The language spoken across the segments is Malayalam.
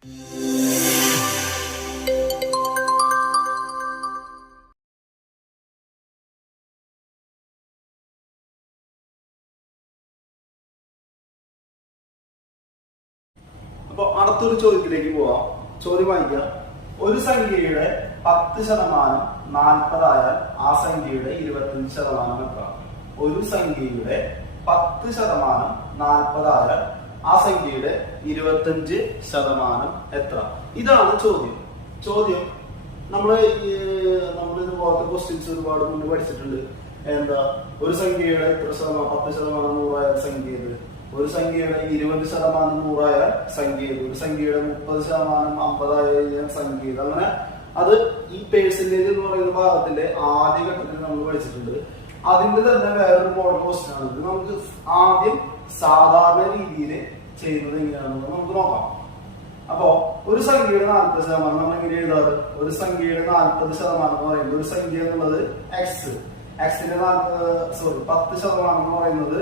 അപ്പൊ അടുത്തൊരു ചോദ്യത്തിലേക്ക് പോവാം. ചോദ്യം വായിക്കാം. ഒരു സംഖ്യയുടെ 10% 40 ആയാൽ ആ സംഖ്യയുടെ 25% എത്ര? ഒരു സംഖ്യയുടെ 10% 40 ആയാൽ ആ സംഖ്യയുടെ 25% എത്ര? ഇതാണ് ചോദ്യം. നമ്മളിതുപോലത്തെ ക്വസ്റ്റ്യൻസ് ഒരുപാട് മുന്നേ പഠിച്ചിട്ടുണ്ട്. എന്താ, ഒരു സംഖ്യയുടെ എത്ര ശതമാനം 10% 100 ആയാൽ സംഖ്യ ഏത്? ഒരു സംഖ്യയുടെ 20% 100 ആയാൽ സംഖ്യ ഏത്? ഒരു സംഖ്യയുടെ 30% 50 ആയാൽ സംഖ്യ ഏത്? അങ്ങനെ അത് ഈ പേഴ്സൻറ്റേജ് എന്ന് പറയുന്ന ഭാഗത്തിന്റെ ആദ്യ ഘട്ടത്തിൽ നമ്മൾ പഠിച്ചിട്ടുണ്ട്. അതിന്റെ തന്നെ വേറൊരു മോഡൽ ക്വസ്റ്റ്യൻ ആണ്. ഇത് നമുക്ക് ആദ്യം സാധാരണ രീതിയിൽ ചെയ്യുന്നത് എങ്ങനെയാണെന്ന് നമുക്ക് നോക്കാം. അപ്പോ ഒരു സംഖ്യയുടെ 40% നമ്മൾ എങ്ങനെ എഴുതാറ്? ഒരു സംഖ്യയുടെ 40% എന്ന് പറയുന്നത്, ഒരു സംഖ്യ എന്നുള്ളത് എക്സിന്റെ 10% എന്ന് പറയുന്നത്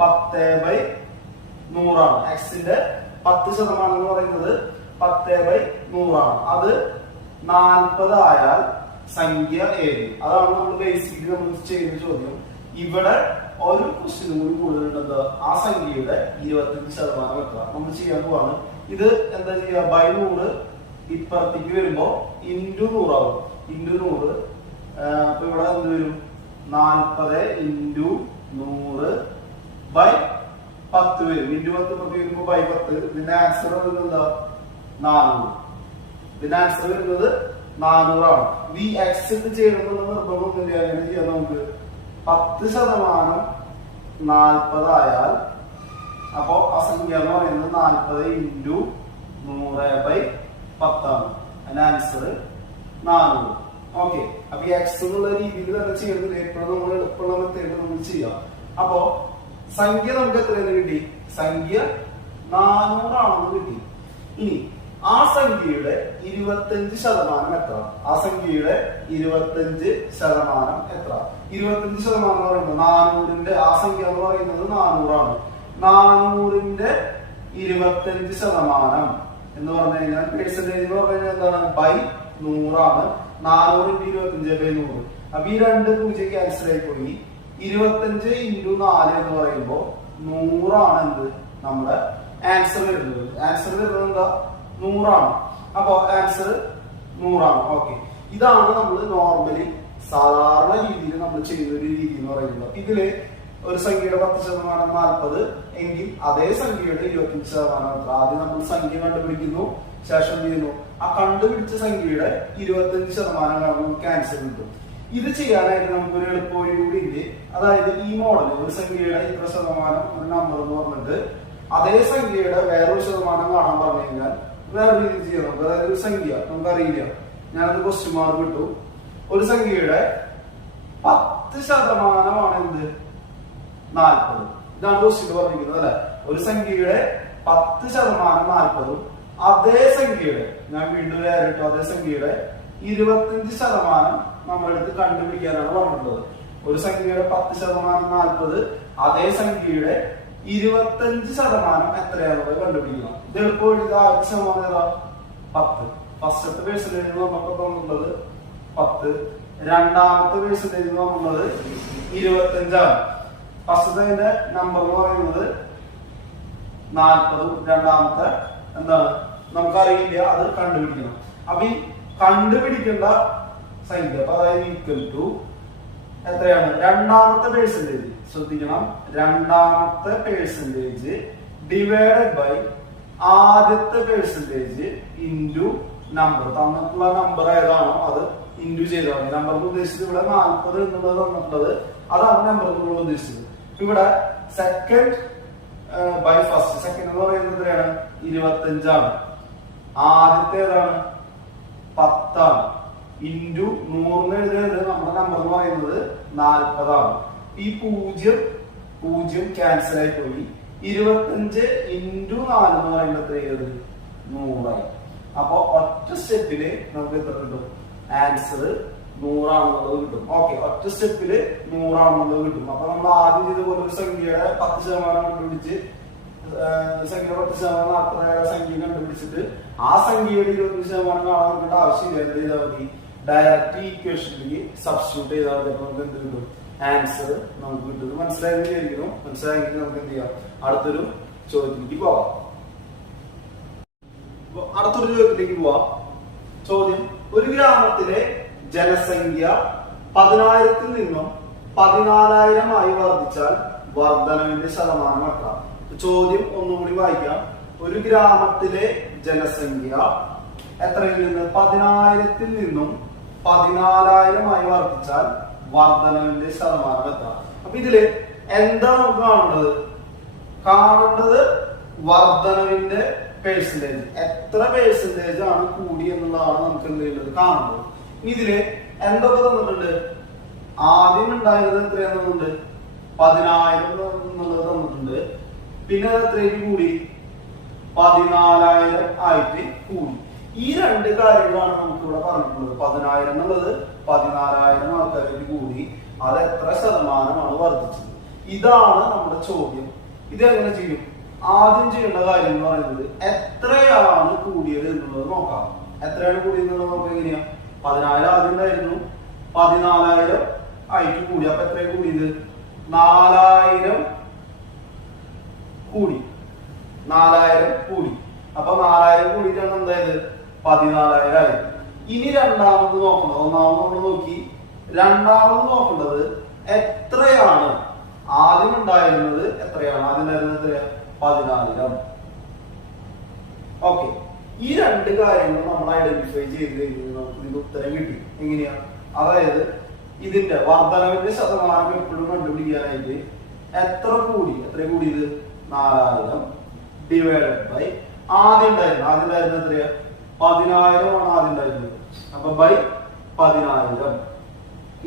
10/100 ആണ്. എക്സിന്റെ 10% എന്ന് പറയുന്നത് 10/100 ആണ്. അത് 40 ആയാൽ സംഖ്യ ഏത്? അതാണ് നമ്മൾ ബേസിക്കലി നമ്മൾ ചെയ്യുന്ന ചോദ്യം. ഇവിടെ ഒരു ക്വസ്റ്റ്യൻ കൂടി കൂടുതലുണ്ട്. ആ സംഖ്യയുടെ 25% എത്ര? നമ്മൾ ചെയ്യാൻ പോവാണ്. ഇത് എന്താ ചെയ്യുക? ബൈ 100 ഇപ്പുറത്തേക്ക് വരുമ്പോ ഇൻറ്റു 100 ആവും. ഇൻറ്റു 100. അപ്പൊ ഇവിടെ എന്ത് വരും? 40 ഇൻറ്റു 100 ബൈ 10 വരും. ഇൻറ്റു 10 ഇപ്പുറത്തേക്ക് വരുമ്പോ ബൈ 10. ഇതിന്റെ ആൻസർ വരുന്നത് എന്താ? 400. ഇതിന്റെ ആൻസർ വരുന്നത് 400 ആണ്. ഈ എക്സ് ചെയ്യണമെന്നുള്ള നിർബന്ധമൊന്നുമില്ല. അങ്ങനെ ചെയ്യാം നമുക്ക്. 10% 40 ആയാൽ അപ്പോ ആ സംഖ്യ എന്ന് പറയുന്നത് 40 ഇൻറ്റു 100/10 ആണ്. അതിന്റെ ആൻസർ 400. ഓക്കെ. അപ്പൊ ഈ എക്സ് എന്നുള്ള രീതിയിൽ തന്നെ ചെയ്യുന്നില്ല. എപ്പോഴും നമ്മൾ എളുപ്പമുള്ള മെത്തേഡ് നമ്മൾ ചെയ്യാം. അപ്പോ സംഖ്യ നമുക്ക് എത്രയെന്ന് കിട്ടി? സംഖ്യ 400 ആണെന്ന് കിട്ടി. ഇനി ആ സംഖ്യയുടെ 25% എത്ര? ആ സംഖ്യയുടെ 25% എത്ര? 25% എന്ന് പറയുമ്പോൾ 400ന്റെ ആ സംഖ്യ എന്ന് പറയുന്നത് 400 ആണ്. 400ന്റെ 25% എന്ന് പറഞ്ഞു കഴിഞ്ഞാൽ പെർസെന്റേജ് എന്ന് പറഞ്ഞു കഴിഞ്ഞാൽ എന്താണ്? ബൈ 100 ആണ്. 400 × 25/100. അപ്പൊ ഈ 2 0 ക്യാൻസൽ ആയി പോയി. 25 × 4 എന്ന് പറയുമ്പോൾ 100 ആണ് എന്ത് നമ്മുടെ ആൻസർ വരുന്നത്. ആൻസർ വരുന്നത് എന്താ? 100 ആണ്. അപ്പൊ ആൻസർ 100 ആണ്. ഓക്കെ. ഇതാണ് നമ്മൾ നോർമലി സാധാരണ രീതിയിൽ നമ്മൾ ചെയ്യുന്ന ഒരു രീതി എന്ന് പറയുന്നത്. ഇതില് ഒരു സംഖ്യയുടെ 10% 40 എങ്കിൽ അതേ സംഖ്യയുടെ 25% എത്ര? ആദ്യം നമ്മൾ സംഖ്യ കണ്ടുപിടിക്കുന്നു, ശേഷം ചെയ്യുന്നു. ആ കണ്ടുപിടിച്ച സംഖ്യയുടെ 25% നമുക്ക് ആൻസർ കിട്ടും. ഇത് ചെയ്യാനായിട്ട് നമുക്കൊരു എളുപ്പ വഴി കൂടി ഉണ്ട്. അതായത് ഈ മോഡൽ ഒരു സംഖ്യയുടെ ഇത്ര ശതമാനം ഒരു നമ്പർ എന്ന് പറഞ്ഞിട്ട് അതേ സംഖ്യയുടെ വേറൊരു ശതമാനം കാണാൻ പറഞ്ഞു കഴിഞ്ഞാൽ വേറെ രീതി ചെയ്യാം നമുക്ക്. അതായത് ഒരു സംഖ്യ നമുക്കറിയില്ല, ഞാനത് ക്വസ്റ്റ്യൻ മാർക്ക് ഇട്ടു. ഒരു സംഖ്യയുടെ 10% എന്ത്? 40. ഇതാണ് ക്വസ്റ്റ്യൻ പറഞ്ഞിരിക്കുന്നത് അല്ലെ. ഒരു സംഖ്യയുടെ 10% 40ഉം അതേ സംഖ്യയുടെ, ഞാൻ വീണ്ടും വേറിട്ടു, അതേ സംഖ്യയുടെ 25% നമ്മളെടുത്ത് കണ്ടുപിടിക്കാനാണ് പറഞ്ഞിട്ടുള്ളത്. ഒരു സംഖ്യയുടെ 10% 40, അതേ സംഖ്യയുടെ 25% എത്രയാണെന്നുള്ളത് കണ്ടുപിടിക്കണം. ഇത് എളുപ്പം ഇത് ആദ്യത്തെ ശതമാനം ഏതാ? 10. ഫസ്റ്റത്തെ പെർസെന്റേജ് നമുക്ക് തോന്നുന്നത് 10. രണ്ടാമത്തെ പെർസെന്റേജ് തോന്നുന്നത് 25 ആണ്. ഫസ്റ്റത്തെ നമ്പർ എന്ന് പറയുന്നത് 40ഉം രണ്ടാമത്തെ എന്താണ് നമുക്കറിയില്ല, അത് കണ്ടുപിടിക്കണം. അപ്പൊ ഈ കണ്ടുപിടിക്കേണ്ട സംഖ്യ അതായത് ഈക്വൽ ടു എത്രയാണ്? രണ്ടാമത്തെ പെർസെന്റേജ്. ശ്രദ്ധിക്കണം, രണ്ടാമത്തെ പെർസെന്റേജ് ഡിവൈഡഡ് ബൈ ആദ്യത്തെ പെർസെന്റേജ് ഇൻറ്റു നമ്പർ. തന്നിട്ടുള്ള നമ്പർ ഏതാണോ അത് ഇൻറ്റു ചെയ്താൽ മതി. നമ്പർ ഉദ്ദേശിച്ചത് ഇവിടെ 40 എന്നുള്ളത് തന്നിട്ടുള്ളത്, അതാണ് നമ്പർ എന്നുള്ളത് ഉദ്ദേശിച്ചത്. ഇവിടെ സെക്കൻഡ് ബൈ ഫസ്റ്റ്. സെക്കൻഡ് എന്ന് പറയുന്നത് എത്രയാണ്? 25 ആണ്. ആദ്യത്തെ ഏതാണ്? 10 ആണ്. ഇൻറ്റു 100 എഴുതുന്നത് നമ്മുടെ നമ്പർ എന്ന് പറയുന്നത് 40 ആണ്. ഈ 0 ക്യാൻസൽ ആയി പോയി. 25 ഇൻറ്റു 4 എന്ന് പറയുന്നത് എത്രയത്? 100 ആയി. അപ്പൊ ഒറ്റ സ്റ്റെപ്പില് നമുക്ക് എത്ര കിട്ടും? ആൻസർ 100 ആണെന്നുള്ളത് കിട്ടും. ഓക്കെ, ഒറ്റ സ്റ്റെപ്പില് 100 ആണെന്നുള്ളത് കിട്ടും. അപ്പൊ നമ്മൾ ആദ്യം ചെയ്ത പോലെ ഒരു സംഖ്യയുടെ 10% കണ്ടുപിടിച്ച് സംഖ്യ 10% അത്ര സംഖ്യ കണ്ടുപിടിച്ചിട്ട് ആ സംഖ്യയുടെ 25% കാണാൻ നോക്കേണ്ട ആവശ്യമില്ല. എന്ത് ചെയ്താൽ മതി, ഡയറക്റ്റ് ഈക്വേഷനിലേക്ക് സബ്സ്റ്റിറ്റ്യൂട്ട് ചെയ്താൽ നമുക്ക് എന്ത് കിട്ടും, ആൻസർ നമുക്ക് കിട്ടും. മനസ്സിലായെന്ന് വിചാരിക്കുന്നു. മനസ്സിലായെങ്കിൽ നമുക്ക് എന്ത് ചെയ്യാം, അടുത്തൊരു ചോദ്യത്തിലേക്ക് പോവാം. അടുത്തൊരു ചോദ്യത്തിലേക്ക് പോവാം. ചോദ്യം: ഒരു ഗ്രാമത്തിലെ ജനസംഖ്യ 10,000-ൽ നിന്നും 14,000 ആയി വർദ്ധിച്ചാൽ വർധനവിന്റെ ശതമാനം എത്ര? ചോദ്യം ഒന്നുകൂടി വായിക്കാം. ഒരു ഗ്രാമത്തിലെ ജനസംഖ്യ എത്രയിൽ നിന്ന് 10,000-ൽ നിന്നും 14,000 ആയി വർദ്ധിച്ചാൽ വർധനവിന്റെ ശതമാനം എത്ര? അപ്പൊ ഇതില് എന്താ നമുക്ക് കാണേണ്ടത് വർധനവിന്റെ പേഴ്സൻറ്റേജ്, എത്ര പേഴ്സൻറ്റേജ് ആണ് കൂടി എന്നുള്ളതാണ് നമുക്ക് എന്ത് ചെയ്യുന്നത്, കാണുന്നത്. ഇതില് എന്തൊക്കെ തന്നിട്ടുണ്ട്? ആദ്യം ഉണ്ടായിരുന്നത് എത്രയാണെന്നുണ്ട്, 10,000 എന്നുള്ളത് തന്നിട്ടുണ്ട്. പിന്നെ എത്രയ്ക്ക് കൂടി, 14,000 ആയിട്ട് കൂടി. ഈ രണ്ട് കാര്യങ്ങളാണ് നമുക്ക് ഇവിടെ പറഞ്ഞിട്ടുള്ളത്. 10,000 എന്നുള്ളത് 14,000 ആൾക്കാർക്ക് കൂടി, അത് എത്ര ശതമാനമാണ് വർദ്ധിച്ചത്? ഇതാണ് നമ്മുടെ ചോദ്യം. ഇത് എങ്ങനെ ചെയ്യും? ആദ്യം ചെയ്യേണ്ട കാര്യം എന്ന് പറയുന്നത് എത്രയാണ് കൂടിയത് എന്നുള്ളത് നോക്കാം. എത്രയാണ് കൂടിയത് എന്നുള്ളത് നോക്കാം. എങ്ങനെയാ, 10,000 ആദ്യം ഉണ്ടായിരുന്നു, 14,000 ആയിട്ട് കൂടി. അപ്പൊ എത്രയാണ് കൂടിയത്, 4,000 കൂടി. 4,000 കൂടി. അപ്പൊ 4,000 കൂടിയിട്ടാണ് എന്തായത്, 14,000 ആയത്. ഇനി രണ്ടാമത് നോക്കണം. ഒന്നാമത് നമ്മൾ നോക്കി, രണ്ടാമത് നോക്കേണ്ടത് എത്രയാണ് ആദ്യം ഉണ്ടായിരുന്നത്. എത്രയാണ് ആദ്യം ഉണ്ടായിരുന്നത്? 14,000. ഓക്കെ, ഈ രണ്ട് കാര്യങ്ങൾ നമ്മൾ ഐഡന്റിഫൈ ചെയ്ത് കഴിഞ്ഞാൽ നമുക്ക് ഇതിന്റെ ഉത്തരം കിട്ടി. എങ്ങനെയാ? അതായത് ഇതിന്റെ വർധനവിന്റെ ശതമാനം എപ്പോഴും കണ്ടുപിടിക്കാനായിട്ട് എത്ര കൂടിയത്, 4,000 ഡിവൈഡഡ് ബൈ ആദ്യം ഉണ്ടായിരുന്നത് എത്രയാ, 10,000 ആണ് ആദ്യം ഉണ്ടായിരുന്നത്. അപ്പൊ ബൈ 10,000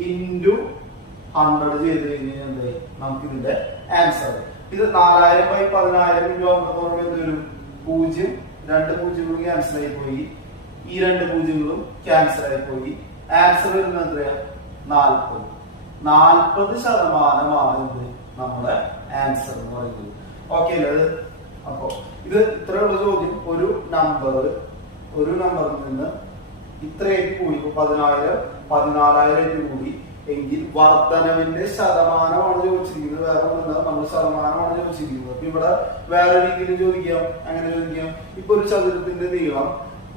ഇൻറ്റു 100 ചെയ്ത് കഴിഞ്ഞാൽ എന്തായി, നമുക്ക് ഇതിന്റെ ആൻസർ. ഇത് 4,000 ബൈ 10,000 ഇൻറ്റു 100 എന്ത് വരും, 0. 2 പൂജ്യങ്ങളും ക്യാൻസൽ ആയി പോയി, ഈ 2 പൂജ്യങ്ങളും ക്യാൻസൽ ആയി പോയി. ആൻസർ വരുന്നത് എത്രയാ, 40% ഇത് നമ്മുടെ ആൻസർ എന്ന് പറയുന്നത്. ഓക്കെ അല്ലേ? അപ്പൊ ഇത് ഇത്രയുള്ള ചോദ്യം. ഒരു നമ്പറിൽ നിന്ന് ഇത്രയായിട്ട് കൂടി, 10,000 14,000 കൂടി എങ്കിൽ വർധനവിന്റെ ശതമാനമാണ് ചോദിച്ചിരിക്കുന്നത്. വേറെ ഒന്നുമില്ല, നമ്മൾ ശതമാനമാണ് ചോദിച്ചിരിക്കുന്നത്. അപ്പൊ ഇവിടെ വേറെ രീതിയിൽ ചോദിക്കാം. അങ്ങനെ ചോദിക്കാം, ഇപ്പൊ ഒരു ചതുരത്തിന്റെ നീളം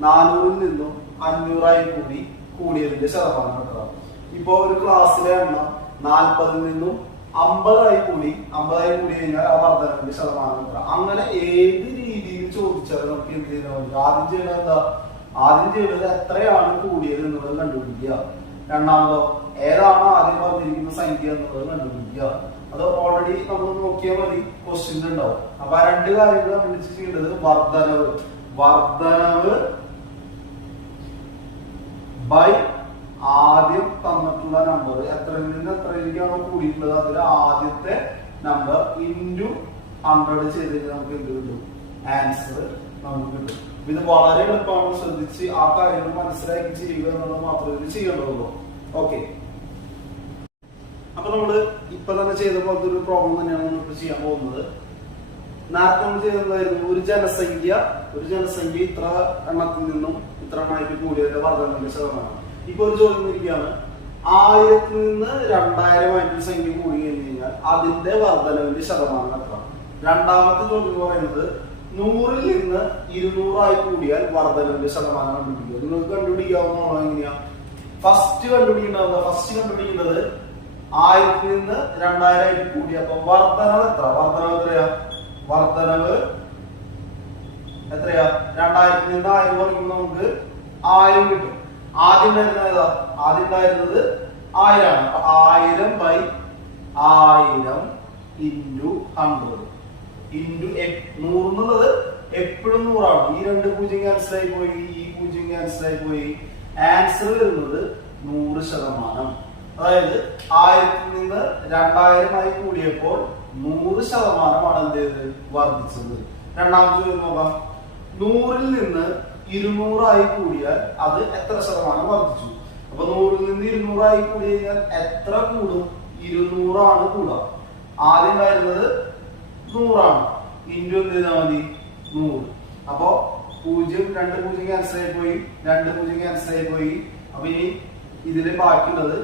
400-ൽ നിന്നും 500 കൂടിയതിന്റെ ശതമാനം എത്ര? ഇപ്പൊ ഒരു ക്ലാസ്സിലെ എണ്ണം 40-ൽ നിന്നും 50 കൂടി കഴിഞ്ഞാൽ ആ വർധനവിന്റെ ശതമാനം എത്ര? അങ്ങനെ ഏത് രീതിയിൽ ചോദിച്ചാലും നമുക്ക് എന്ത് ചെയ്താൽ മതി, ആദ്യം ചെയ്യേണ്ടത് എത്രയാണ് കൂടിയത് എന്നുള്ളത് കണ്ടുപിടിക്കുക. രണ്ടാമതോ ഏതാണ് ആദ്യം പറഞ്ഞിരിക്കുന്ന സംഖ്യ എന്നുള്ളത് കണ്ടുപിടിക്കുക. അത് ഓൾറെഡി നമ്മൾ നോക്കിയാൽ മതി, ക്വസ്റ്റ്യൻ ഉണ്ടാവും. അപ്പൊ ആ രണ്ട് കാര്യങ്ങൾ നമ്മൾ ചെയ്യേണ്ടത് വർധനവ് ബൈ ആദ്യം തന്നിട്ടുള്ള നമ്പർ, എത്രയിൽ നിന്ന് എത്രയിലേക്കാണോ കൂടിയിട്ടുള്ളത് അതിൽ ആദ്യത്തെ നമ്പർ ഇൻറ്റു 100 ചെയ്ത് കഴിഞ്ഞാൽ നമുക്ക് എന്ത് കിട്ടും, ആൻസർ നമുക്ക് കിട്ടും. ഇത് വളരെ എളുപ്പമാണ്. ശ്രദ്ധിച്ച് ആ കാര്യങ്ങൾ മനസ്സിലാക്കി ചെയ്യുക എന്നുള്ളത് മാത്രമേ ഇത് ചെയ്യേണ്ടതുള്ളൂ. ഓക്കെ, അപ്പൊ നമ്മള് ഇപ്പൊ തന്നെ ചെയ്ത പോലത്തെ ഒരു പ്രോബ്ലം തന്നെയാണ് നമ്മൾ ചെയ്യാൻ പോകുന്നത്. നേരത്തെ നമ്മൾ ചെയ്തതായിരുന്നു, ഒരു ജനസംഖ്യ ഇത്ര എണ്ണത്തിൽ നിന്നും ഇത്ര എണ്ണമായിട്ട് കൂടിയതിന്റെ വർധനവിന്റെ ശതമാനം. ഇപ്പൊ ഒരു ചോദ്യം ഇരിക്കുകയാണ്, 1000-ൽ നിന്ന് 2,000 ആയിട്ട് സംഖ്യ കൂടി കഴിഞ്ഞു കഴിഞ്ഞാൽ അതിന്റെ വർധനവിന്റെ ശതമാനം എത്ര? രണ്ടാമത്തെ ചോദ്യം എന്ന് പറയുന്നത് 100-ൽ നിന്ന് 200 കൂടിയാൽ വർധനവിന്റെ ശതമാനം കണ്ടുപിടിക്കുക. നിങ്ങൾക്ക് കണ്ടുപിടിക്കാവുന്ന എങ്ങനെയാ? ഫസ്റ്റ് കണ്ടുപിടിക്കേണ്ടത് 1000-ൽ നിന്ന് 2,000 ആയിട്ട് കൂടിയപ്പോ വർധനവ് എത്ര? വർധനവ് എത്രയാ? 2,000-ൽ നിന്ന് 1000 കുറയ്ക്കുമ്പോൾ നമുക്ക് 1000 കിട്ടും. ആദ്യം ഉണ്ടായിരുന്നത് 1000 ആണ്. അപ്പൊ 1000 ബൈ 1000 ഇൻറ്റു 100 ഇൻറ്റു 100 എന്നുള്ളത് എപ്പോഴും 100 ആണ്. ഈ 2 പൂജ്യം ക്യാൻസൽ ആയി പോയി, ഈ പൂജ്യം ക്യാൻസൽ ആയി പോയി. ആൻസർ വരുന്നത് 100%. അതായത് 1000-ൽ നിന്ന് 2,000 ആയി കൂടിയപ്പോൾ 100%ആണ് എന്ത് ചെയ്തത്, വർദ്ധിച്ചത്. രണ്ടാമത്തെ ചോദ്യം നോക്കാം, 100-ൽ നിന്ന് 200 ആയി കൂടിയാൽ അത് എത്ര ശതമാനം വർദ്ധിച്ചു? അപ്പൊ 100-ൽ നിന്ന് 200 ആയി കൂടി കഴിഞ്ഞാൽ എത്ര കൂടും? 200 ആണ് കൂടുക. ആദ്യം ഉണ്ടായിരുന്നത് 100 ആണ്. ഇൻറ്റു എന്ത് ചെയ്താൽ മതി 100. അപ്പോ 0 2 0 ക്യാൻസൽ ആയി പോയി, 2 0 ക്യാൻസൽ ആയി പോയി. അപ്പൊ ഇനി ഇതില് ബാക്കിയുള്ളത്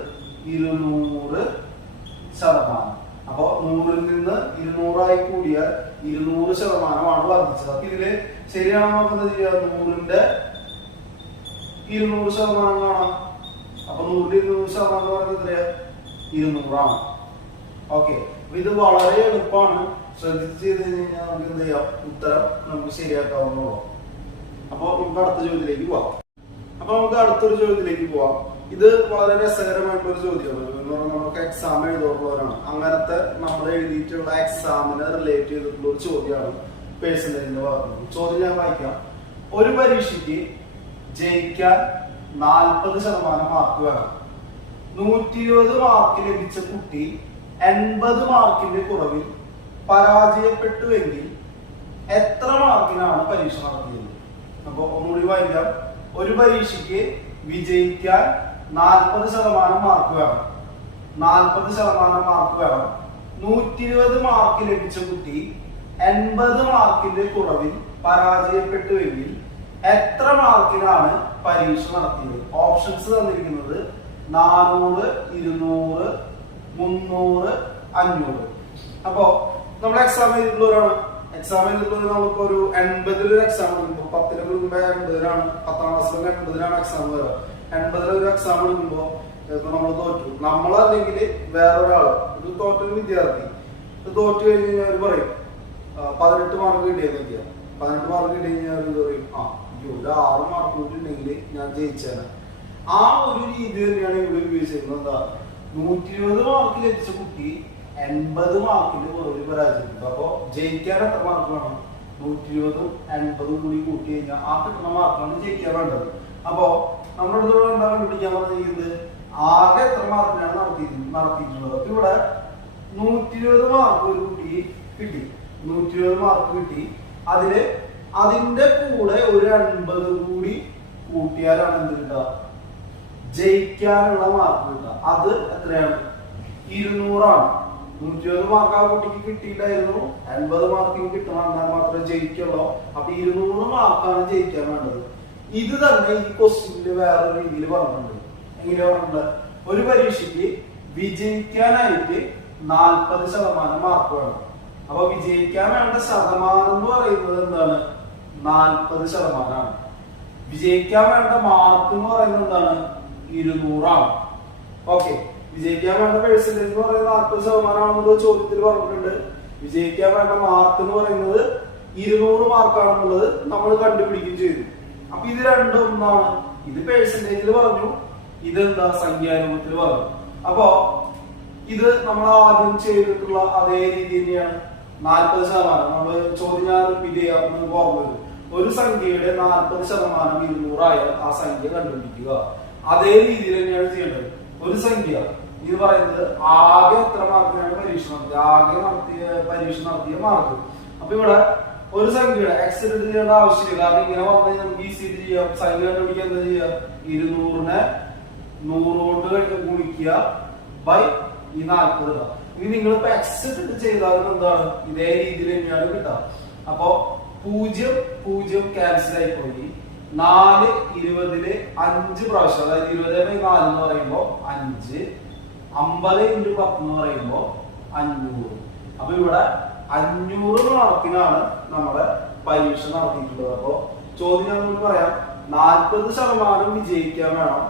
200%. അപ്പൊ 100-ൽ നിന്ന് 200 കൂടിയാൽ 200%-മാണ് വർദ്ധിച്ചത്. അപ്പൊ ഇതില് ശരിയാണോ നമുക്ക് എന്താ ചെയ്യുക? 100-ന്റെ 200% കാണാം. അപ്പൊ 100-ൽ 200% എന്ന് പറയുന്നത് എത്രയാ? 200 ആണ്. ഓക്കെ, ഇത് വളരെ എളുപ്പമാണ്. ശ്രദ്ധിച്ച് ചെയ്ത് കഴിഞ്ഞാൽ നമുക്ക് എന്ത് ചെയ്യാം? ഉത്തരം നമുക്ക് ശരിയാക്കാവുന്നതാണ്. അപ്പൊ നമുക്ക് അടുത്ത ചോദ്യത്തിലേക്ക് പോവാം. അപ്പൊ നമുക്ക് അടുത്തൊരു ചോദ്യത്തിലേക്ക് പോവാം. ഇത് വളരെ രസകരമായിട്ടുള്ള ഒരു ചോദ്യമാണ്. എന്ന് പറഞ്ഞാൽ നമുക്ക് എക്സാം എഴുതുന്നവരാണ്, അങ്ങനത്തെ നമ്മൾ എഴുതിയിട്ടുള്ള എക്സാമിനെ റിലേറ്റ് ചെയ്തിട്ടുള്ള ഒരു ചോദ്യമാണ് പേഴ്സണലിന്റെ ഭാഗത്ത്. ചോദ്യം ഞാൻ വായിക്കാം. ഒരു പരീക്ഷയ്ക്ക് ജയിക്കാൻ 40% മാർക്ക് വേണം. 120 മാർക്ക് ലഭിച്ച കുട്ടി 80 മാർക്കിന്റെ കുറവിൽ പരാജയപ്പെട്ടുവെങ്കിൽ എത്ര മാർക്കിനാണ് പരീക്ഷ നടത്തിയത്? അപ്പൊ ഒന്നുകൂടി വായിക്കാം. ഒരു പരീക്ഷയ്ക്ക് വിജയിക്കാൻ 40% മാർക്ക് വേണം. 40% മാർക്ക് വേണം. 120 മാർക്ക് ലഭിച്ച കുട്ടി 80 മാർക്കിന്റെ കുറവിൽ പരാജയപ്പെട്ടുവെങ്കിൽ എത്ര മാർക്കിനാണ് പരീക്ഷ നടത്തിയത്? ഓപ്ഷൻസ് തന്നിരിക്കുന്നത് 400, 200, 300, 500. അപ്പോ നമ്മൾ എക്സാം ചെയ്തിട്ടുള്ളവരാണ്. എക്സാം ചെയ്തിട്ടുള്ളത് നമ്മളിപ്പോ ഒരു 80-ൽ എക്സാം എടുക്കുമ്പോൾ, 10-ന് മുമ്പേ 80-ലാണ്, 10ാം ക്ലാസ്സിലും 80-ലാണ് എക്സാം വരിക. 80-ൽ ഒരു എക്സാം എടുക്കുമ്പോ നമ്മൾ തോറ്റു, നമ്മളല്ലെങ്കിൽ വേറൊരാള്, ഇത് തോറ്റൊരു വിദ്യാർത്ഥി ഇത് തോറ്റു കഴിഞ്ഞ് കഴിഞ്ഞാൽ അവർ പറയും 18 മാർക്ക് കിട്ടിയെന്ന് വെക്കുക. 18 മാർക്ക് കിട്ടി കഴിഞ്ഞാൽ അവർ പറയും ഒരു 6 മാർക്ക് കൂടി ഉണ്ടെങ്കിൽ ഞാൻ ജയിച്ചാണ്. ആ ഒരു രീതി തന്നെയാണ് ഇവിടെ ഉപയോഗിച്ചിരുന്നത്. എന്താ? 120 മാർക്ക് ലഭിച്ച കുട്ടി 80 മാർക്കിന്റെ കുറവിൽ പരാജയപ്പെട്ടു. അപ്പൊ ജയിക്കാൻ എത്ര മാർക്ക് വേണം? 120ഉം 80ഉം കൂടി കൂട്ടി കഴിഞ്ഞാൽ ആ കിട്ടുന്ന മാർക്കാണ് ജയിക്കാൻ വേണ്ടത്. അപ്പോ നമ്മുടെ അടുത്തോടെ എന്താ കണ്ടുപിടിക്കാൻ പറഞ്ഞിരിക്കുന്നത്? ആകെ എത്ര മാർക്കിനാണ് നടത്തിയിട്ടുള്ളത്. അപ്പൊ ഇവിടെ 120 മാർക്ക് ഒരു കുട്ടി കിട്ടി. 120 മാർക്ക് കിട്ടി. അതിന്റെ കൂടെ ഒരു 80 കൂടി കൂട്ടിയാലാണ് എന്ത് കിട്ടുക? ജയിക്കാനുള്ള മാർക്ക് കിട്ടുക. അത് എത്രയാണ്? 200 ആണ്. 120 മാർക്ക് ആ കുട്ടിക്ക് കിട്ടിയില്ലായിരുന്നു. 80 മാർക്കിന് കിട്ടണം, എന്നാൽ മാത്രമേ ജയിക്കുള്ളൂ. അപ്പൊ 200 മാർക്കാണ് ജയിക്കാൻ വേണ്ടത്. ഇത് തന്നെ ഈ ക്വസ്റ്റ്യനില് വേറെ രീതിയിൽ പറഞ്ഞിട്ടുണ്ട്. എങ്ങനെയാ പറഞ്ഞത്? ഒരു പരീക്ഷയ്ക്ക് വിജയിക്കാനായിട്ട് 40% മാർക്ക് വേണം. അപ്പൊ വിജയിക്കാൻ വേണ്ട ശതമാനം എന്ന് പറയുന്നത് എന്താണ്? 40%. വിജയിക്കാൻ വേണ്ട മാർക്ക് എന്ന് പറയുന്നത് എന്താണ്? 200 ആണ്. ഓക്കെ, വിജയിക്കാൻ വേണ്ട പെർസെന്റേജ് എന്ന് പറയുന്നത് 40% ചോദ്യത്തിൽ പറഞ്ഞിട്ടുണ്ട്. വിജയിക്കാൻ വേണ്ട മാർക്ക് എന്ന് പറയുന്നത് 200 മാർക്കാണെന്നുള്ളത് നമ്മൾ കണ്ടുപിടിക്കുകയും ചെയ്തു. അപ്പൊ ഇത് രണ്ടും ഒന്നാണ്. ഇത് പെർസെന്റേജിൽ പറഞ്ഞു, ഇതെന്താ? സംഖ്യാരൂപത്തിൽ പറഞ്ഞു. അപ്പോ ഇത് നമ്മൾ ആദ്യം ചെയ്തിട്ടുള്ള അതേ രീതി തന്നെയാണ്. 40%. നമ്മൾ ചോദ്യം ഞാൻ റിപ്പീറ്റ് ചെയ്യാം, നമുക്ക് ഓർമ്മ വരും. ഒരു സംഖ്യയുടെ 40% 200 ആയാൽ ആ സംഖ്യ കണ്ടുപിടിക്കുക. അതേ രീതിയിൽ തന്നെയാണ് ചെയ്യേണ്ടത്. ഒരു സംഖ്യ ഇത് പറയുന്നത് ആകെ എത്ര മാർക്കിനാണ് പരീക്ഷ നടത്തിയത്, ആകെ പരീക്ഷ നടത്തിയ മാർക്ക്. അപ്പൊ ഇവിടെ ഒരു സംഖ്യയുടെ എക്സ് എടുത്ത് ചെയ്യേണ്ട ആവശ്യമില്ല. കാരണം ഇങ്ങനെ പറഞ്ഞാൽ നമുക്ക് ഈസി ചെയ്യാം. സംഖ്യ കണ്ടുപിടിക്കാൻ എന്താ ചെയ്യുക? 200-നെ 100 കൊണ്ട് ഗുണിക്കുക ബൈ ഈ 40 ഇടാം. ഇനി നിങ്ങളിപ്പോ എക്സ് ഇട്ടിട്ട് ചെയ്താലും എന്താണ്? ഇതേ രീതിയിൽ തന്നെയാണ് കിട്ടുക. അപ്പൊ 0 0 ക്യാൻസൽ ആയി പോയി. 4 20-ല് 5 പ്രാവശ്യം, അതായത് 20/4 എന്ന് പറയുമ്പോ 5, 50 × 10 എന്ന് പറയുമ്പോ 500. അപ്പൊ ഇവിടെ 500 മാർക്കിനാണ് നമ്മുടെ പരീക്ഷ നടത്തിയിട്ടുള്ളത്. അപ്പൊ ചോദ്യം ഞാൻ പറയാം, 40% വിജയിക്കാൻ വേണം.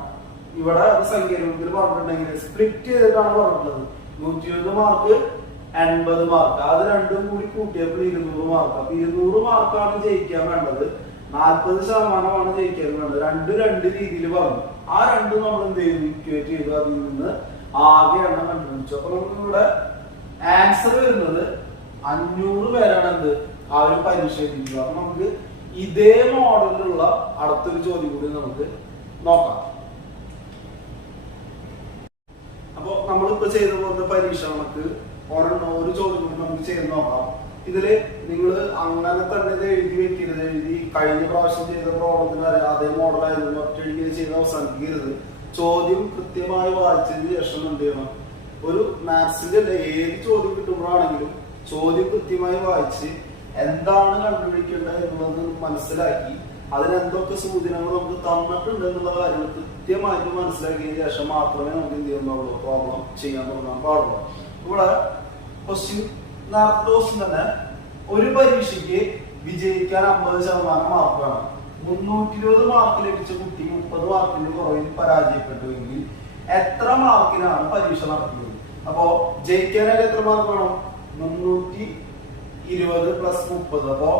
ഇവിടെ സംഖ്യാരൂപത്തിൽ പറഞ്ഞിട്ടുണ്ടെങ്കിൽ സ്പ്ലിറ്റ് ചെയ്തിട്ടാണ് പറഞ്ഞിട്ടുള്ളത്. 120 മാർക്ക് 80 മാർക്ക്, അത് രണ്ടും കൂടി കൂട്ടിയപ്പോൾ 200 മാർക്ക്. അപ്പൊ 200 മാർക്കാണ് ജയിക്കാൻ വേണ്ടത്. 40% ജയിക്കാൻ വേണ്ടത്. രണ്ട് രീതിയിൽ പറഞ്ഞു. ആ രണ്ടും നമ്മൾ എന്ത് ചെയ്തു? ഇക്വേറ്റ് ചെയ്തു. അതിൽ നിന്ന് ആകെ എണ്ണം കണ്ടുപിടിച്ചു. അപ്പൊ നമുക്ക് ഇവിടെ ആൻസർ വരുന്നത് 500 പേരാണ് എന്ത് ആ ഒരു പരീക്ഷ എഴുതിയിട്ടുള്ളത്. അപ്പൊ നമുക്ക് ഇതേ മോഡലിലുള്ള അടുത്തൊരു ചോദ്യം കൂടി നമുക്ക് നോക്കാം. അപ്പൊ നമ്മളിപ്പോ ചെയ്ത പോലത്തെ പരീക്ഷ നമുക്ക് ഒരു ചോദ്യം കൂടി നമുക്ക് ചെയ്ത് നോക്കാം. ഇതില് നിങ്ങൾ അങ്ങനെ തന്നെ ഇത് എഴുതി വെക്കരുത്. എഴുതി കഴിഞ്ഞ പ്രാവശ്യം ചെയ്ത പ്രോബ്ലത്തിന് അതേ മോഡലായിരുന്നു ഒറ്റയടിക്ക് ചെയ്ത് അവസാനിപ്പിക്കരുത്. ചോദ്യം കൃത്യമായി വായിച്ചതിന് ശേഷം എന്ത് ചെയ്യണം? ഒരു മാത്സിന്റെ ഏത് ചോദ്യം കിട്ടുമ്പോഴാണെങ്കിലും ചോദ്യം കൃത്യമായി വായിച്ച് എന്താണ് കണ്ടുപിടിക്കേണ്ടത് എന്നുള്ളത് മനസ്സിലാക്കി അതിനെന്തൊക്കെ സൂചനകൾ നമുക്ക് തന്നിട്ടുണ്ട് എന്നുള്ള കാര്യങ്ങൾ കൃത്യമായിട്ട് മനസ്സിലാക്കിയതിന് ശേഷം മാത്രമേ നമുക്ക് എന്ത് ചെയ്യുന്നുള്ളൂ പ്രോബ്ലം ചെയ്യാൻ തുടങ്ങാൻ പാടുള്ളൂ. ഇവിടെ ക്വസ്റ്റ്യൻ നേരത്തെ ദിവസം തന്നെ ഒരു പരീക്ഷയ്ക്ക് വിജയിക്കാൻ 50% മാർക്ക് വേണം. 320 മാർക്ക് ലഭിച്ച കുട്ടി 30 മാർക്കിന്റെ കുറവിൽ പരാജയപ്പെട്ടുവെങ്കിൽ എത്ര മാർക്കിനാണ് പരീക്ഷ നടത്തുന്നത്? അപ്പോ ജയിക്കാനായിട്ട് എത്ര മാർക്ക് വേണം? 320 പ്ലസ് 30. അപ്പോ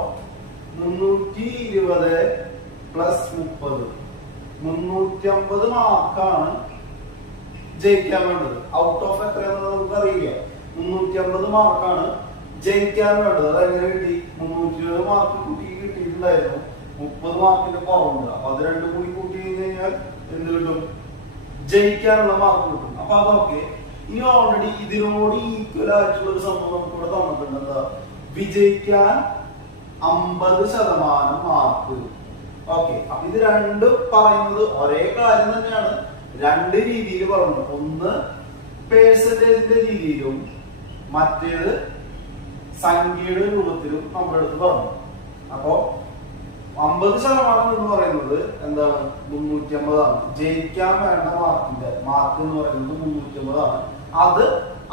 320 പ്ലസ് 30 350 മാർക്കാണ് ജയിക്കാൻ വേണ്ടത്. ഔട്ട് ഓഫ് എത്രയാണെന്ന് നമുക്ക് അറിയില്ല. 350 മാർക്കാണ് ജയിക്കാൻ വേണ്ടത്. അതെങ്ങനെ കിട്ടി? 320 മാർക്ക് കുട്ടിക്ക് കിട്ടിയിട്ടുണ്ടായിരുന്നു, 30 മാർക്കിന്റെ കുറവുണ്ട്. അപ്പൊ അത് രണ്ടും കൂടി കൂട്ടി കഴിഞ്ഞാൽ എന്ത് കിട്ടും? ജയിക്കാനുള്ള മാർക്ക് കിട്ടും. അപ്പൊ അതൊക്കെ ഈ ഓൾറെഡി ഇതിനോട് ഈക്വൽ ആയിട്ടുള്ള ഒരു സംഭവം നമുക്ക് ഇവിടെ തന്നിട്ടുണ്ട്. എന്താ? വിജയിക്കാൻ 50% മാർക്ക്. ഓക്കെ, അപ്പൊ ഇത് രണ്ടും പറയുന്നത് ഒരേ കാര്യം തന്നെയാണ്, രണ്ട് രീതിയിൽ പറഞ്ഞു. ഒന്ന് പേഴ്സന്റേജിന്റെ രീതിയിലും മറ്റേത് സംഖ്യയുടെ രൂപത്തിലും നമ്മുടെ അടുത്ത് പറഞ്ഞു. അപ്പോ 50% എന്ന് പറയുന്നത് എന്താണ്? 350 ആണ്. ജയിക്കാൻ വേണ്ട മാർക്ക് എന്ന് പറയുന്നത് 350 ആണ്. അത്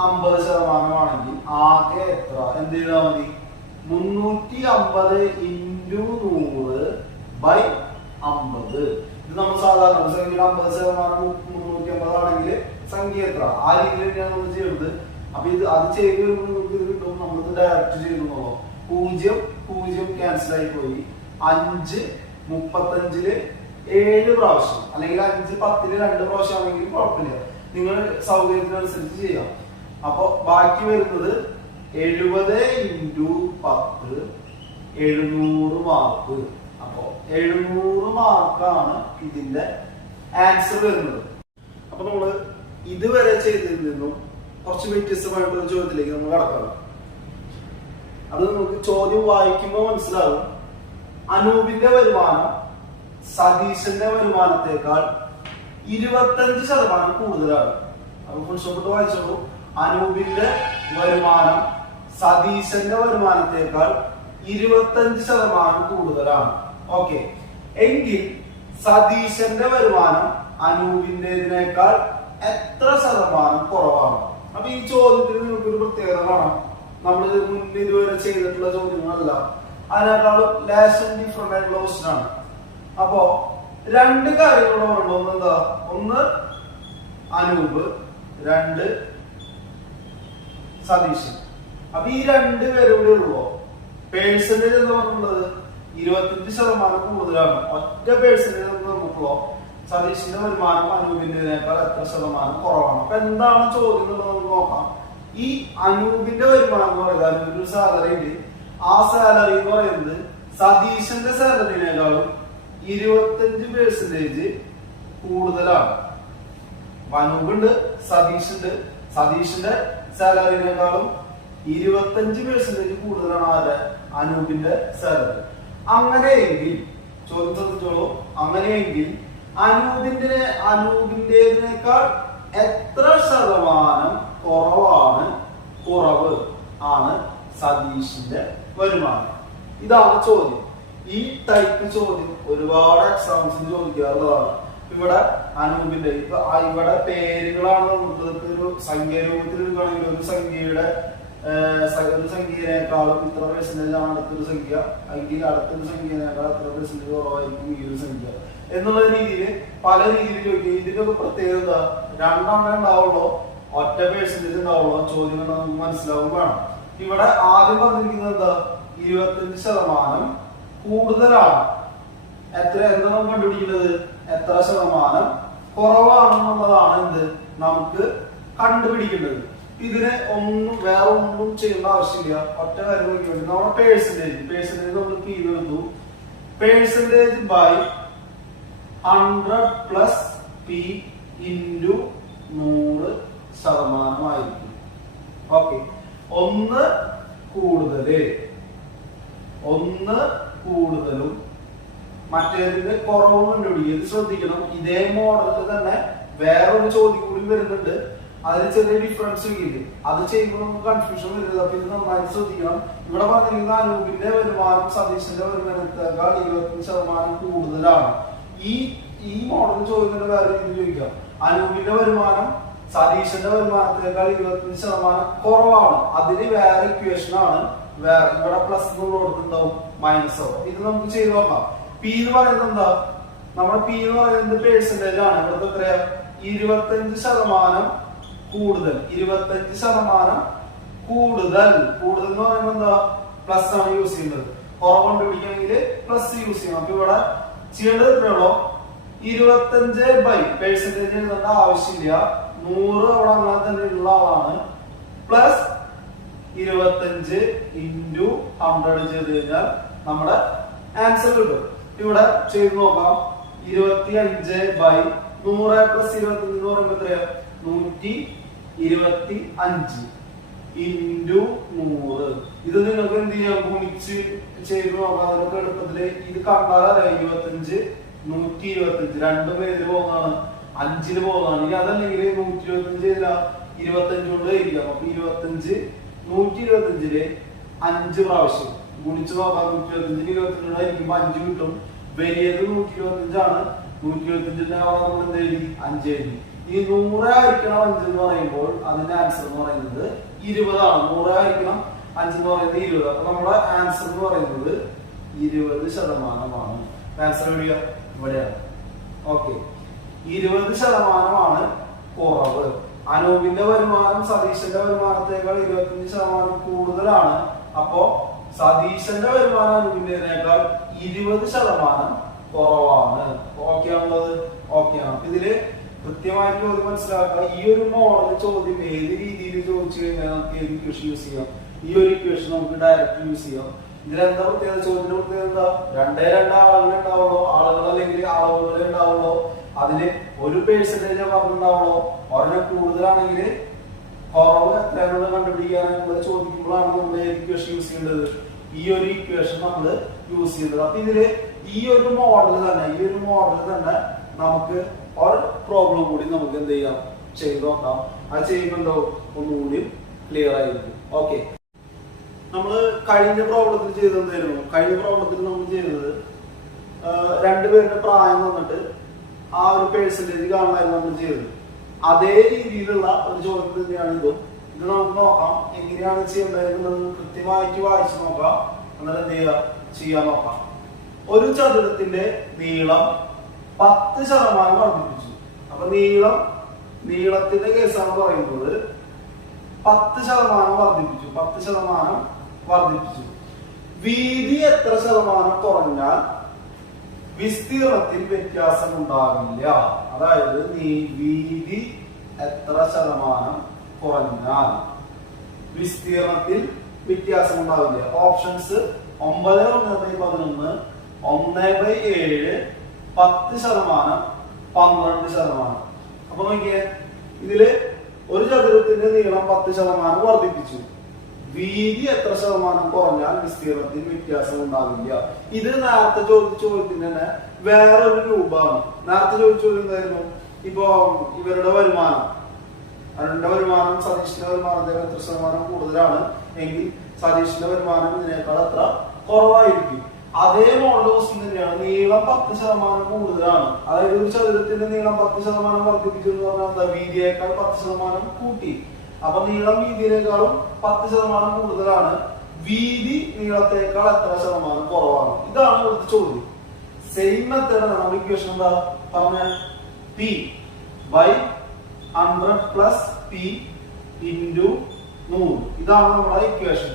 50% ആണെങ്കിൽ ആകെ എത്ര? എന്ത് ചെയ്താൽ മതി? 350 ഇൻറ്റു 100 ബൈ 50. ഇത് നമ്മൾ സാധാരണ സംഖ്യയുടെ 50% 350 ആണെങ്കിൽ സംഖ്യ എത്ര? ആ രീതിയിൽ തന്നെയാണ് നമ്മൾ ചെയ്യുന്നത്. അപ്പൊ ഇത് അത് ചെയ്ത് വരുമ്പോൾ നമുക്ക് ഇത് കിട്ടും. നമ്മളിത് ഡയറക്റ്റ് ചെയ്തു. 0 0 ക്യാൻസൽ ആയി പോയി. 5 35 7 പ്രാവശ്യം അല്ലെങ്കിൽ 5 10 2 പ്രാവശ്യം ആണെങ്കിൽ കുഴപ്പമില്ല, നിങ്ങൾ സൗകര്യത്തിനനുസരിച്ച് ചെയ്യാം. അപ്പൊ ബാക്കി വരുന്നത് 70 ഇൻറ്റു 10 700 മാർക്ക്. അപ്പൊ 700 മാർക്കാണ് ഇതിന്റെ ആൻസർ വരുന്നത്. അപ്പൊ നമ്മള് ഇതുവരെ ചെയ്തതിൽ നിന്നും കുറച്ച് വ്യത്യസ്തമായിട്ടുള്ള ചോദ്യത്തിലേക്ക് നമ്മൾ കടക്കാം. അത് നമുക്ക് ചോദ്യം വായിക്കുമ്പോൾ മനസ്സിലാവും. അനൂപിന്റെ വരുമാനം സതീശന്റെ വരുമാനത്തെക്കാൾ 25% കൂടുതലാണ്. അപ്പൊ ഫുൾ സ്റ്റോപ്പ് വായിച്ചോളൂ. അനൂപിന്റെ വരുമാനം സതീശന്റെ വരുമാനത്തെക്കാൾ 25% കൂടുതലാണ്. ഓക്കെ, എങ്കിൽ സതീശന്റെ വരുമാനം അനൂപിന്റേതിനേക്കാൾ എത്ര ശതമാനം കുറവാണ്? അപ്പൊ ഈ ചോദ്യത്തിന് നിങ്ങൾക്കൊരു പ്രത്യേകത കാണാം. നമ്മൾ മുന്നിൽ ഇതുവരെ ചെയ്തിട്ടുള്ള ചോദ്യങ്ങളല്ല, അതിനേക്കാളും ലേശം ഡിഫറെന്റ് ആയിട്ടുള്ള ക്വസ്റ്റ്യൻ ആണ്. അപ്പോ രണ്ട് കാര്യങ്ങളോട് പറയുമ്പോൾ ഒന്ന് എന്താ? ഒന്ന് അനൂപ്, രണ്ട് സതീശൻ. അപ്പൊ ഈ രണ്ട് പേരുടെ ഉള്ളോ പേഴ്സന്റേജ് എന്ന് പറഞ്ഞിട്ടുള്ളത് 25% കൂടുതലാണ്. ഒറ്റ പേഴ്സന്റേജ് എന്ന് പറഞ്ഞിട്ടുള്ളോ സതീശിന്റെ വരുമാനം അനൂപിന്റേതിനേക്കാൾ എത്ര ശതമാനം കുറവാണ്. അപ്പൊ എന്താണ് ചോദ്യം എന്നുള്ളത് നമുക്ക് നോക്കാം. ഈ അനൂപിന്റെ വരുമാനം എന്ന് പറയുന്നത്, അനൂപിന്റെ ഒരു സാലറി ഉണ്ട്. ആ സാലറി എന്ന് പറയുന്നത് സതീശന്റെ സാലറിനേക്കാളും 25% കൂടുതലാണ്. അനൂപുണ്ട്, സതീഷുണ്ട്. സതീഷിന്റെ സാലറിനേക്കാളും 25% കൂടുതലാണ് ആരുടെ? അനൂപിന്റെ സാലറി. അങ്ങനെയെങ്കിൽ ചോദ്യം ശ്രദ്ധിച്ചോളൂ. അങ്ങനെയെങ്കിൽ അനൂപിന്റേതിനേക്കാൾ എത്ര ശതമാനം കുറവ് ആണ് സതീഷിന്റെ വരുമാനം? ഇതാണ് ചോദ്യം. ഈ ടൈപ്പ് ചോദ്യം ഒരുപാട് എക്സാംസിന് ചോദിക്കാറുള്ളതാണ്. ഇവിടെ അനൂപിന്റെ ഇവിടെ പേരുകളാണ് നമുക്ക് ഒരു സംഖ്യ രൂപത്തിൽ എടുക്കുകയാണെങ്കിൽ ഒരു സംഖ്യയേക്കാളും ഇത്ര പെർസെന്റേജ് ആണ് അടുത്തൊരു സംഖ്യ, എങ്കിൽ അടുത്തൊരു സംഖ്യയേക്കാൾ എത്ര പെർസെന്റേജ് കുറവായിരിക്കും ഈ ഒരു സംഖ്യ എന്നുള്ള രീതിയിൽ പല രീതിയിൽ ചോദിക്കുക. ഇതിന്റെ ഒക്കെ പ്രത്യേകത രണ്ടെണ്ണം ഉണ്ടാവുള്ളൂ, ഒറ്റ പെർസെന്റേജ് ഉണ്ടാവുള്ളൂ. ചോദ്യം നമുക്ക് മനസ്സിലാവും വേണം. ഇവിടെ ആദ്യം പറഞ്ഞിരിക്കുന്നത് എന്താ? 25% കൂടുതലാണ്. എന്താണ് നമുക്ക് കണ്ടുപിടിക്കുന്നത്? എത്ര ശതമാനം കുറവാണെന്നുള്ളതാണ് എന്ത് നമുക്ക് കണ്ടുപിടിക്കേണ്ടത്. ഇതിന് വേറെ ഒന്നും ചെയ്യേണ്ട ആവശ്യമില്ല. ഒറ്റ കാര്യം നോക്കി വേണ്ടി നമ്മുടെ പേഴ്സന്റേജ് നമ്മൾ കീഴെടുത്തു. Percentage by 100 plus P into 100% ആയിരിക്കും. ഓക്കെ, ഒന്ന് കൂടുതലും മറ്റേതിന്റെ കുറവും കണ്ടുപിടിക്കുക. ഇത് ശ്രദ്ധിക്കണം. ഇതേ മോഡലിൽ തന്നെ വേറൊരു ചോദ്യം കൂടി വരുന്നുണ്ട്. അതിൽ ചെറിയ ഡിഫറൻസ് ഇല്ലേ, അത് ചെയ്യുമ്പോൾ നമുക്ക് കൺഫ്യൂഷൻ വരില്ല. അപ്പൊ ഇത് നന്നായിട്ട് ശ്രദ്ധിക്കണം. ഇവിടെ പറഞ്ഞിരിക്കുന്ന അനൂപിന്റെ വരുമാനം സതീശന്റെ വരുമാനത്തേക്കാൾ 25% കൂടുതലാണ്. ഈ മോഡൽ ചോദിക്കുന്ന വേറെ രീതിയിൽ ചോദിക്കാം. അനൂപിന്റെ വരുമാനം സതീശന്റെ വരുമാനത്തേക്കാൾ 25% കുറവാണ്. അതിന് വേറെ ഇക്വേഷൻ ആണ്. വേറെ ഇവിടെ പ്ലസ് കൊടുത്തിട്ടുണ്ടാവും, മൈനസ് ആവും. ഇത് നമുക്ക് ചെയ്ത് നോക്കാം. പി എന്ന് പറയുന്നത് എന്താ? നമ്മുടെ പി എന്ന് പറയുന്നത് പേഴ്സൻറ്റേജ് ആണ്. ഇവിടുത്തെ എത്രയാ? 25% കൂടുതൽ. 25% കൂടുതൽ. കൂടുതൽ എന്ന് പറയുമ്പോൾ എന്താ? പ്ലസ് ആണ് യൂസ് ചെയ്യുന്നത്. കുറവ് കണ്ടുപിടിക്കണമെങ്കിൽ പ്ലസ് യൂസ് ചെയ്യണം. അപ്പൊ ഇവിടെ ചെയ്യേണ്ടത് എത്രയുള്ളൂ? 25 പേഴ്സൻറ്റേജ് എഴുതേണ്ട ആവശ്യമില്ല. 100 അവിടെ അങ്ങനെ തന്നെ ഉള്ള ആളാണ്. പ്ലസ് 25 ഇൻറ്റു 100 ചെയ്ത് കഴിഞ്ഞാൽ നമ്മുടെ ആൻസർ കിട്ടും. ഇവിടെ ചെയ്ത് നോക്കാം. 25/100 പ്ലസ് 25 എന്ന് പറയുമ്പോൾ എത്രയാ? 125 ഇൻറ്റു 100. ഇത് നിങ്ങൾക്ക് എന്ത് ചെയ്യാം? ഗുണിച്ച് ചെയ്ത് നോക്കാം. അതൊക്കെ എളുപ്പത്തില് ഇത് കണ്ടാൽ 25 125 രണ്ടു പേര് പോകുന്നതാണ്, 5-ല് പോകുന്നതാണ്. ഇനി അതല്ലെങ്കിൽ 125 25 കൊണ്ട് ഇരിക്കാം. അപ്പൊ 25 125-ല് 5 പ്രാവശ്യം ഗുണിച്ച് നോക്കാം. 125-ന് 25 ഇരിക്കുമ്പോ 5 കിട്ടും. വലിയത് 125 ആണ്. 125-ന്റെ അവിടെ നമ്മൾ എന്ത് എഴുതി? 5 എഴുതി. ഈ 100 ആയിരിക്കണം 5 എന്ന് പറയുമ്പോൾ അതിന്റെ ആൻസർ എന്ന് പറയുന്നത് 20 ആണ്. 100 ആയിരിക്കണം 5 എന്ന് പറയുന്നത് 20. അപ്പൊ നമ്മുടെ ആൻസർ എന്ന് പറയുന്നത് 20%. ആൻസർ എവിടെയാ? ഇവിടെയാണ്. ഓക്കെ, 20% കുറവ്. അനൂപിന്റെ വരുമാനം സതീശന്റെ വരുമാനത്തേക്കാൾ 25% കൂടുതലാണ്. അപ്പോ സതീശന്റെ വരുമാനം അനൂപിന്റേതിനേക്കാൾ 20% കുറവാണ്. ഓക്കെ ആണുള്ളത്? ഓക്കെ ആണ്. ഇതില് കൃത്യമായിട്ട് ചോദ്യം മനസ്സിലാക്കുക. ഈ ഒരു മോഡൽ ചോദ്യം ഏത് രീതിയിൽ ചോദിച്ചു കഴിഞ്ഞാൽ നമുക്ക് ഏത് ഇക്വേഷൻ യൂസ് ചെയ്യാം? ഈ ഒരു ഇക്വേഷൻ നമുക്ക് ഡയറക്റ്റ് യൂസ് ചെയ്യാം. ഇതിലെന്താ പ്രത്യേകത? ചോദ്യത്തിന്റെ പ്രത്യേകത എന്താ? 2 ആളുകളെ ഉണ്ടാവുള്ളൂ. ആളുകൾ അല്ലെങ്കിൽ അളവുകളെ ഉണ്ടാവുള്ളൂ. അതിന് ഒരു പേഴ്സൻറ്റേജ് പറഞ്ഞിട്ടുണ്ടാവുള്ളൂ. ഒരെണ്ണം കൂടുതലാണെങ്കിൽ കുറവ് എത്രയാണെന്ന് കണ്ടുപിടിക്കാനുള്ള ചോദിക്കുമ്പോഴാണ് നമ്മൾ ഇക്വേഷൻ യൂസ് ചെയ്യേണ്ടത്. ഈ ഒരു ഇക്വേഷൻ നമ്മൾ യൂസ് ചെയ്യുന്നത്. അപ്പൊ ഇതില് ഈ ഒരു മോഡൽ തന്നെ നമുക്ക് ഒരു പ്രോബ്ലം കൂടി നമുക്ക് എന്ത് ചെയ്യാം? ചെയ്ത് നോക്കാം. അത് ചെയ്യുന്നുണ്ടോ ഒന്നുകൂടി ക്ലിയർ ആയിരിക്കും. ഓക്കെ, നമ്മള് കഴിഞ്ഞ പ്രോബ്ലത്തിൽ ചെയ്തെന്തായിരുന്നു? കഴിഞ്ഞ പ്രോബ്ലത്തിൽ നമ്മൾ ചെയ്തത് രണ്ടുപേരുടെ പ്രായം വന്നിട്ട് ആ ഒരു പേഴ്സൻറ്റേജ് കാണാനായിരുന്നു നമ്മൾ ചെയ്തത്. അതേ രീതിയിലുള്ള ഒരു ചോദ്യം തന്നെയാണ് ഇതും. ഇത് നമുക്ക് നോക്കാം എങ്ങനെയാണ് ചെയ്യേണ്ടത് കൃത്യമായിട്ട് വായിച്ചു നോക്കാം. എന്നിട്ട് എന്ത് ചെയ്യുക? ചെയ്യാൻ നോക്കാം. ഒരു ചതുരത്തിന്റെ നീളം 10% വർദ്ധിപ്പിച്ചു. അപ്പൊ നീളത്തിന്റെ കേസാണ് പറയുന്നത്. 10% വർദ്ധിപ്പിച്ചു. 10% വർദ്ധിപ്പിച്ചു. വീതി എത്ര ശതമാനം കുറഞ്ഞാൽ വിസ്തീർണത്തിൽ വ്യത്യാസം ഉണ്ടാവില്ല? അതായത് വീതി എത്ര ശതമാനം കുറഞ്ഞാൽ വിസ്തീർണത്തിൽ വ്യത്യാസം ഉണ്ടാവില്ല? ഓപ്ഷൻസ് 9/11, 1/7, 10%, 12%. അപ്പൊ നോക്കിയേ, ഇതില് ഒരു ചതുരത്തിന്റെ നീളം 10% വർദ്ധിപ്പിച്ചു. വീതി എത്ര ശതമാനം കുറഞ്ഞാൽ വിസ്തീർണത്തിൽ വ്യത്യാസം ഉണ്ടാവില്ല? ഇത് നേരത്തെ ചോദ്യത്തിന് തന്നെ വേറൊരു രൂപമാണ്. നേരത്തെ ചോദ്യം എന്തായിരുന്നു? ഇപ്പൊ ഇവരുടെ വരുമാനം, അവരുടെ വരുമാനം സതീഷിന്റെ വരുമാനത്തേക്കാൾ എത്ര ശതമാനം കൂടുതലാണ് എങ്കിൽ സതീഷിന്റെ വരുമാനം ഇതിനേക്കാൾ എത്ര കുറവായിരിക്കും. അതേ മോഡൽ ക്വസ്റ്റ്യൻ തന്നെയാണ്. നീളം 10% കൂടുതലാണ്. അതായത് ഒരു ചതുരത്തിന്റെ നീളം 10% വർദ്ധിപ്പിച്ചു എന്ന് പറഞ്ഞാൽ എന്താ? വീതിയേക്കാൾ 10% കൂട്ടി. അപ്പൊ നീളം വീതിയേക്കാളും 10% കൂടുതലാണ്. വീതി നീളത്തേക്കാൾ എത്ര ശതമാനം കുറവാണ്? ഇതാണ് ഇവിടുത്തെ ചോദ്യം. സെയിം മെത്തേഡ് നമ്മൾ ഇക്വേഷൻ എന്താ പറഞ്ഞാൽ? P/100 plus P into 100. ഇതാണ് നമ്മുടെ ഇക്വേഷൻ.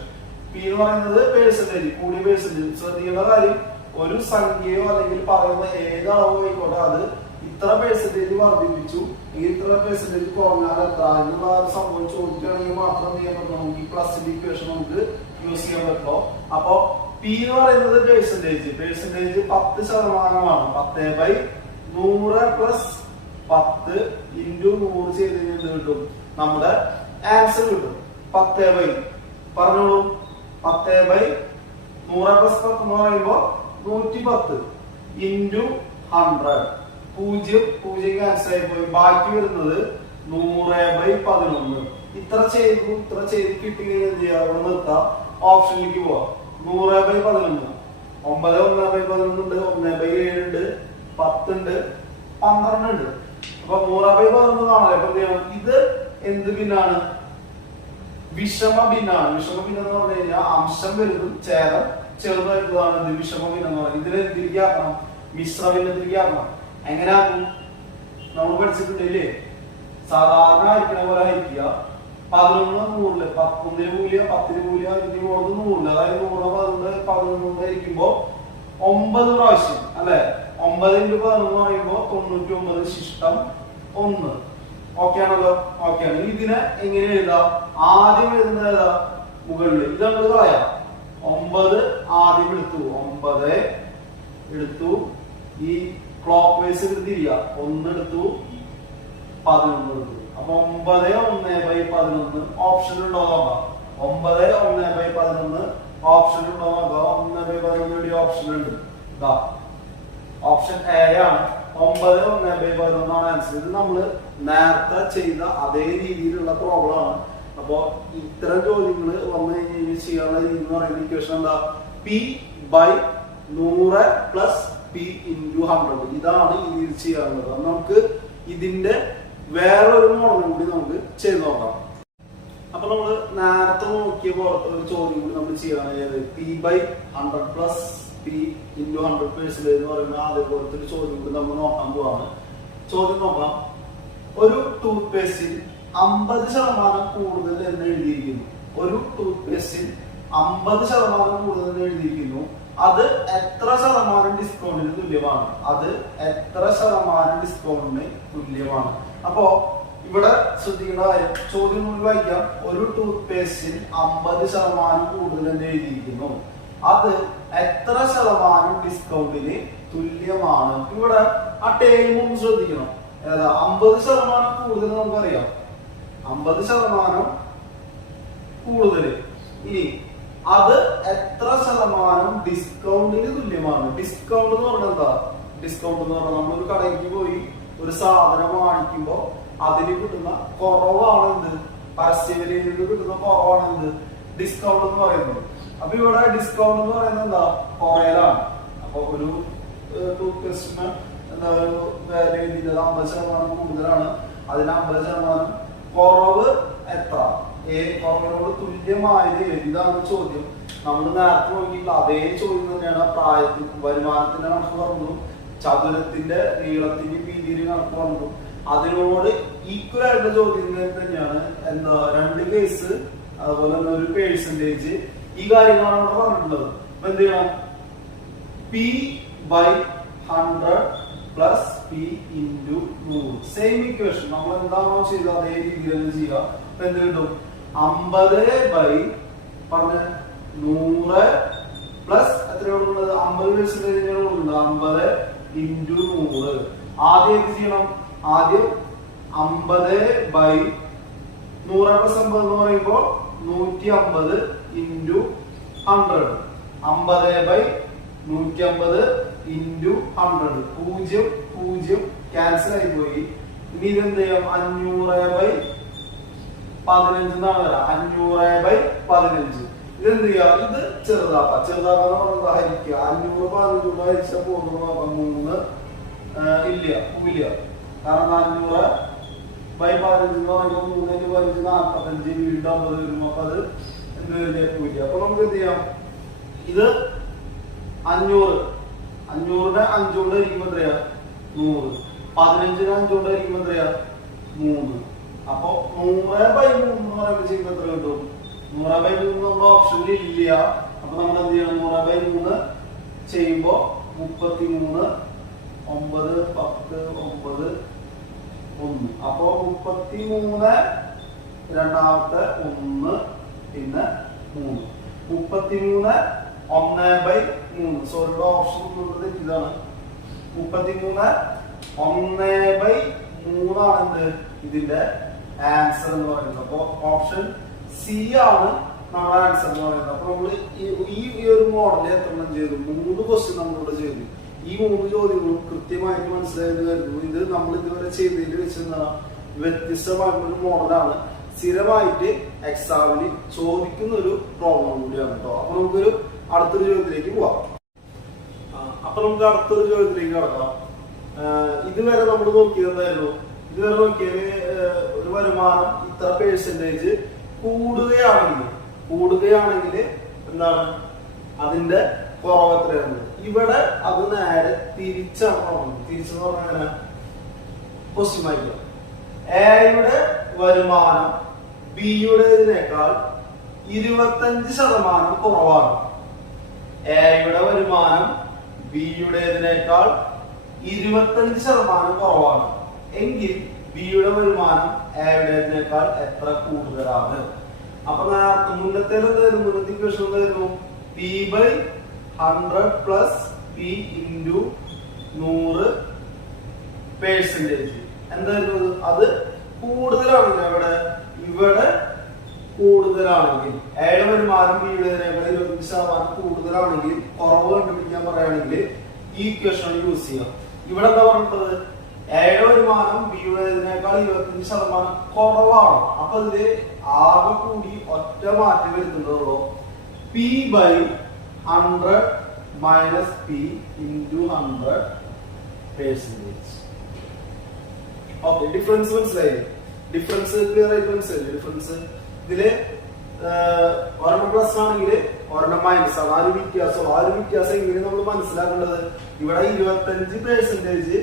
P എന്ന് പറയുന്നത് പേഴ്സൻറ്റേജ്, കൂടിയ പേഴ്സൻറ്റേജ്. ശ്രദ്ധിക്കേണ്ട കാര്യം, ഒരു സംഖ്യയോ അല്ലെങ്കിൽ പറയുന്ന ഏത് അളവോ ആയിക്കോട്ടെ, അത് ഇത്ര പേഴ്സൻറ്റേജ് വർദ്ധിപ്പിച്ചു, ഇത്ര പേഴ്സൻറ്റേജ് കുറഞ്ഞാൽ എത്ര എന്നുള്ള സംഭവം ചോദിക്കുകയാണെങ്കിൽ മാത്രം ചെയ്യാൻ പറ്റുള്ളൂ. ഈ പ്ലസിന്റെ ഇക്വേഷൻ നമുക്ക് യൂസ് ചെയ്യാൻ പറ്റുള്ളൂ. അപ്പൊ P എന്ന് പറയുന്നത് പേഴ്സൻറ്റേജ് 10%. 10/100 പ്ലസ് 10 ഇൻറ്റു 100 ചെയ്ത് കഴിഞ്ഞാൽ കിട്ടും? നമ്മുടെ ആൻസർ കിട്ടും 10/. പറഞ്ഞോളൂ. 10/100 പ്ലസ് 10 എന്ന് പറയുമ്പോ 110 ഇൻറ്റു 100. 0 ക്യാൻസൽ ആയി പോയി. ബാക്കി വരുന്നത് 100/11. ഇത്ര ചെയ്ത് കിട്ടി കഴിഞ്ഞാൽ എന്ത് ചെയ്യുക? അവിടെ നിർത്താം, ഓപ്ഷനിലേക്ക് പോവാം. 100/11, 9 1/11 ഉണ്ട്, 1/7 ഉണ്ട്, 10 ഉണ്ട്, 12 ഉണ്ട്. അപ്പൊ 100/11 കാണാം. അപ്പൊ എന്ത് ചെയ്യണം? ഇത് എന്ത് ഭിന്നാണ്? വിഷമ ഭിന്നാണ്. വിഷമ ഭിന്നം എന്ന് പറഞ്ഞു കഴിഞ്ഞാൽ അംശം വരുന്നതും ഛേദം ചെറുതായിട്ടുള്ളതാണ് ഇത് വിഷമ ഭിന്നം എന്ന് പറയുന്നത്. ഇതിനെ എന്തിലേക്ക് ആക്കണം? മിശ്ര ഭിന്നത്തിലേക്ക് ആക്കണം. എങ്ങനെയാക്കും? നമ്മൾ പഠിച്ചിട്ടുണ്ടല്ലേ, സാധാരണ ഹരിക്കണ പോലെ ഹരിക്കുക. 11 100, 1ന് മൂല്യം 10ന് മൂല്യം 100, അതായത് 100 11 ഹരിക്കുമ്പോ 9 പ്രാവശ്യം അല്ലെ. 9 × 11 പറയുമ്പോ 99 ശിഷ്ടം 1. ഓക്കെ ആണല്ലോ? ഓക്കെ ആണ്. ഇതിനെ എങ്ങനെ എഴുതാം? ആദ്യം എഴുതുന്നത് ഏതാ? മുകളിൽ. ഇത് നമ്മൾ കളയാം. 9 ആദ്യം എടുത്തു, 9 എടുത്തു, ഈ ക്ലോക്ക് വൈസ് തിരിയുക. 1 എടുത്തു, 11 എടുത്തു. അപ്പൊ 9 1/11 ഓപ്ഷൻ ഉണ്ടോ നോക്കാം. 9 1/11 ഓപ്ഷൻ ഉണ്ടോ നോക്കാം. 1/11 ഓപ്ഷൻ ഉണ്ട്. ഇതാ ഓപ്ഷൻ എ ആണ്. 9 1/11 ആണ് ആൻസർ. ഇത് നമ്മള് നേരത്തെ ചെയ്ത അതേ രീതിയിലുള്ള പ്രോബ്ലം ആണ്. അപ്പൊ ഇത്തരം ചോദ്യങ്ങൾ വന്നു കഴിഞ്ഞാൽ ചെയ്യാനുള്ള രീതി എന്ന് പറയുന്ന ഇക്വേഷൻ എന്താ? P/100 + P × 100. ഇതാണ് ഈ രീതി ചെയ്യാറുള്ളത്. നമുക്ക് ഇതിന്റെ വേറൊരു മോഡലും കൂടി നമുക്ക് ചെയ്ത് നോക്കാം. അപ്പൊ നമ്മള് നേരത്തെ നോക്കിയ പോലത്തെ ഒരു ചോദ്യം കൂടി നമ്മൾ ചെയ്യാനായത് P/100 + P × 100% എന്ന് പറയുന്ന അതേപോലത്തെ ഒരു ചോദ്യം കൂടി നമ്മൾ നോക്കാൻ പോവാണ്. ചോദ്യം നോക്കാം. ഒരു ടൂത്ത് പേസ്റ്റിൽ 50% കൂടുതൽ എന്ന് എഴുതിയിരിക്കുന്നു. ഒരു ടൂത്ത് പേസ്റ്റിൽ 50% കൂടുതൽ എഴുതിയിരിക്കുന്നു. അത് എത്ര ശതമാനം ഡിസ്കൗണ്ടിന് തുല്യമാണ്? അത് എത്ര ശതമാനം ഡിസ്കൗണ്ടിന് തുല്യമാണ്? അപ്പോ ഇവിടെ ശ്രദ്ധിക്കേണ്ട കാര്യം, ചോദ്യം നമുക്ക് വായിക്കാം. ഒരു ടൂത്ത് പേസ്റ്റിൽ 50% കൂടുതൽ എന്ന് എഴുതിയിരിക്കുന്നു. അത് എത്ര ശതമാനം ഡിസ്കൗണ്ടിന് തുല്യമാണ്? ഇവിടെ ആ ടേം ഒന്ന് ശ്രദ്ധിക്കണം. ഏതാ? 50% കൂടുതൽ നമുക്കറിയാം. 50% കൂടുതൽ. ഇനി അത് എത്ര ശതമാനം ഡിസ്കൗണ്ടിന് തുല്യമാണ്? ഡിസ്കൗണ്ട് എന്ന് പറഞ്ഞാൽ എന്താ? ഡിസ്കൗണ്ട് എന്ന് പറഞ്ഞാൽ നമ്മളൊരു കടയിലേക്ക് പോയി ഒരു സാധനം വാങ്ങിക്കുമ്പോ അതിന് കിട്ടുന്ന കുറവാണ് എന്ത്? പരസ്യവിലയിൽ നിന്ന് കിട്ടുന്ന കുറവാണ് എന്ത്? ഡിസ്കൗണ്ട് എന്ന് പറയുന്നത്. അപ്പൊ ഇവിടെ ഡിസ്കൗണ്ട് എന്ന് പറയുന്നത് എന്താ? കുറയലാണ്. അപ്പൊ ഒരു ടൂത്ത് പേസ്റ്റിന് എന്താ ഒരു വാല്യൂ 50% കൂടുതലാണ്, അതിന് 50% കുറവ് എത്ര? കുറവിനോട് തുല്യമായത് ഇതാണ് ചോദ്യം. നമ്മൾ നേരത്തെ നോക്കിയിട്ടുള്ള അതേ ചോദ്യം തന്നെയാണ്. പ്രായത്തിൽ വരുമാനത്തിന്റെ കണക്ക് പറഞ്ഞു, ചതുരത്തിന്റെ നീളത്തിന്റെ വീതിയുടെ കണക്ക് പറഞ്ഞു. അതിനോട് ഈക്വൽ ആയിട്ടുള്ള ചോദ്യം തന്നെയാണ് എന്താ? 2 കേസ്, അതുപോലെ തന്നെ ഒരു പെർസെന്റേജ്. ഈ കാര്യങ്ങളാണ് ഇവിടെ പറഞ്ഞിട്ടുള്ളത്. അപ്പൊ എന്ത് ചെയ്യണം? P/100 + P × 100. സെയിം ഇക്വേഷൻ നമ്മൾ എന്താണോ ചെയ്തത് അതേ രീതിയിൽ തന്നെ ചെയ്യുക. അപ്പൊ എന്ത് കിട്ടും? 50/100 പ്ലസ് എത്രയുള്ളത്? 50% 50 × 100. ആദ്യം എന്ത് ചെയ്യണം? ആദ്യം 50/100 + 50 എന്ന് പറയുമ്പോൾ 150 × 100. 50/150 × 100. 0 0 ക്യാൻസൽ ആയി പോയി. ഇനി ഇതെന്ത് ചെയ്യാം? 500/15 എന്നാണ് വരാം. 500/15. ഇതെന്ത് ചെയ്യാ? ഇത് ചെറുതാക്കാം. ചെറുതാക്കാന്ന് പറഞ്ഞത് ഹരിക്കുക. 500 ഹരിച്ചാൽ പോകുന്നു നോക്കാം. 3 ഇല്ല, പോവില്ല. കാരണം 500/15 എന്ന് പറയുമ്പോൾ 3 × 15 45, വീണ്ടും 50 വരും. അപ്പൊ അത് എന്ത് കഴിഞ്ഞാൽ പോയില്ല. അപ്പൊ നമുക്ക് എന്ത് ചെയ്യാം? ഇത് 500, 500നെ 5 കൊണ്ട് ഹരിക്കുമ്പോ എത്രയാ? 100. 15നെ 5 കൊണ്ട് ഹരിക്കുമ്പോ എത്രയാ? 3. അപ്പൊ 100/3 എന്ന് പറയുമ്പോൾ ചെയ്യുമ്പോ എത്ര കിട്ടും? 100/3 നമ്മുടെ ഓപ്ഷനിൽ ഇല്ല. അപ്പൊ നമ്മൾ എന്ത് ചെയ്യണം? 100/3 ചെയ്യുമ്പോ 33, 9, 10, 9, 1. അപ്പൊ 33 രണ്ടാമത്തെ 1 പിന്നെ 3. 33 1/3. സോറി, ഓപ്ഷൻ ഇതാണ്. 33 1/3 ആണ് ഇതിന്റെ ആൻസർ എന്ന് പറയുന്നത്. അപ്പൊ ഓപ്ഷൻ സി ആണ് നമ്മുടെ ആൻസർ എന്ന് പറയുന്നത്. അപ്പൊ നമ്മള് ഈ ഒരു മോഡൽ എത്രണ്ണം ചെയ്തു? 3 ക്വസ്റ്റ്യൻ നമ്മളിവിടെ ചെയ്തു. ഈ 3 ചോദ്യങ്ങളും കൃത്യമായിട്ട് മനസ്സിലായത് കരുതുന്നു. ഇത് നമ്മൾ ഇതുവരെ ചെയ്തതിൽ വെച്ച് വ്യത്യസ്തമായിട്ടുള്ള ഒരു മോഡലാണ്. സ്ഥിരമായിട്ട് എക്സാമിന് ചോദിക്കുന്ന ഒരു പ്രോബ്ലം കൂടിയാണ് കേട്ടോ. അപ്പൊ നമുക്കൊരു അടുത്തൊരു ചോദ്യത്തിലേക്ക് പോവാം. അപ്പൊ നമുക്ക് അടുത്തൊരു ചോദ്യത്തിലേക്ക് കടക്കാം. ഇതുവരെ നമ്മൾ നോക്കിയത് എന്തായിരുന്നു? ഇതുവരെ നോക്കിയത് ഒരു വരുമാനം ഇത്ര പെർസെന്റേജ് കൂടുകയാണെങ്കിൽ എന്താണ് അതിന്റെ കുറവ് എത്രയാണ്? ഇവിടെ അത് നേരെ തിരിച്ചാണ് പറഞ്ഞത്. തിരിച്ചെന്ന് പറഞ്ഞാൽ ക്വസ്റ്റ്യൻ വായിക്കുക. എയുടെ വരുമാനം ബിയുടേതിനേക്കാൾ 25% കുറവാണ്. എയുടെ വരുമാനം ബിയുടേതിനേക്കാൾ 25% കുറവാണ് എങ്കിൽ ബിയുടെ വരുമാനം എയുടേതിനേക്കാൾ എത്ര കൂടുതലാണ്? അപ്പൊ മുന്നത്തെ ഇക്വേഷൻ എന്തായിരുന്നു? P by 100 plus P into 100 percentage എന്തായിരുന്നു? അത് കൂടുതലാണെങ്കിൽ ഇവിടെ കൂടുതലാണെങ്കിൽ എയുടെ വരുമാനം ബിയുടേതിനേക്കാൾ 25% കൂടുതലാണെങ്കിൽ കുറവ് കണ്ടുപിടിക്കാൻ പറയുകയാണെങ്കിൽ ഈ ഇക്വേഷൻ യൂസ് ചെയ്യാം. ഇവിടെ എന്താ പറഞ്ഞിട്ടത്? എയുടെ വരുമാനം ബിയുടേതിനേക്കാൾ 25% കുറവാണ്. അപ്പൊ ഇതില് ആകെ കൂടി ഒറ്റ മാറ്റം വരുത്തുന്നുള്ളൂ. P by 100 minus P into 100 percentage. Okay, difference മനസ്സിലായി? ഡിഫറൻസ് ക്ലിയർ ആയിട്ട് മനസ്സിലായി? ഡിഫറൻസ് ഇതില് ഒരെണ്ണം പ്ലസ് ആണെങ്കിൽ ഒരെണ്ണം മൈനസ് ആണ്. ആ ഒരു വ്യത്യാസം എങ്ങനെ നമ്മൾ മനസ്സിലാക്കേണ്ടത്? ഇവിടെ 25%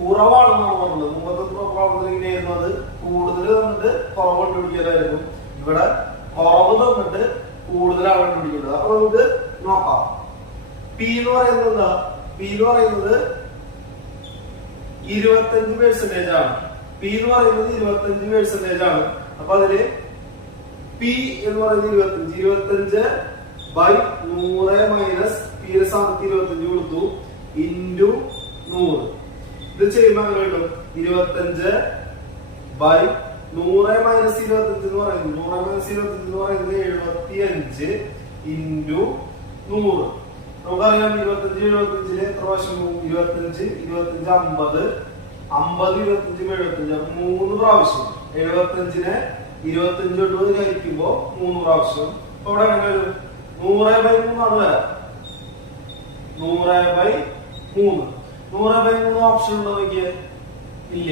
കുറവാണെന്നാണ് പറഞ്ഞത്. മുമ്പത്തെ പ്രോബ്ലത്തിൽ എങ്ങനെയായിരുന്നു? അത് കൂടുതൽ തന്നിട്ട് കുറവ് കണ്ടുപിടിക്കലായിരുന്നു. ഇവിടെ കുറവ് തന്നിട്ട് കൂടുതലാണ് കണ്ടുപിടിക്കുന്നത്. അപ്പൊ നമുക്ക് നോക്കാം. പി എന്ന് പറയുന്നത് എന്താ? പി എന്ന് പറയുന്നത് 25% ആണ്. പി എന്ന് പറയുന്നത് 25% ആണ്. അപ്പൊ അതില് പി എന്ന് പറയുന്നത് 25 ബൈ 100 മൈനസ് പി സ്ഥാനത്ത് 25 കൊടുത്തു ഇൻറ്റു 100. ഇത് ചെയ്യുമ്പോൾ അങ്ങനെ കിട്ടും 25 ബൈ 100 മൈനസ് 25 എന്ന് പറയുന്നത് 75 ഇൻറ്റു 100. നമുക്കറിയാം 25 എത്ര പ്രാവശ്യം? 25 50 50 25 75 3 പ്രാവശ്യം. 75-നെ 25 കൊണ്ട് ഹരിക്കുമ്പോ 3 പ്രാവശ്യം. അപ്പൊ ഇവിടെ എങ്ങനെ വരും? 100/3 ആണ് വരാം. 100/3 100/3 ഓപ്ഷൻ ഉണ്ടോ നോക്കിയേ? ഇല്ല.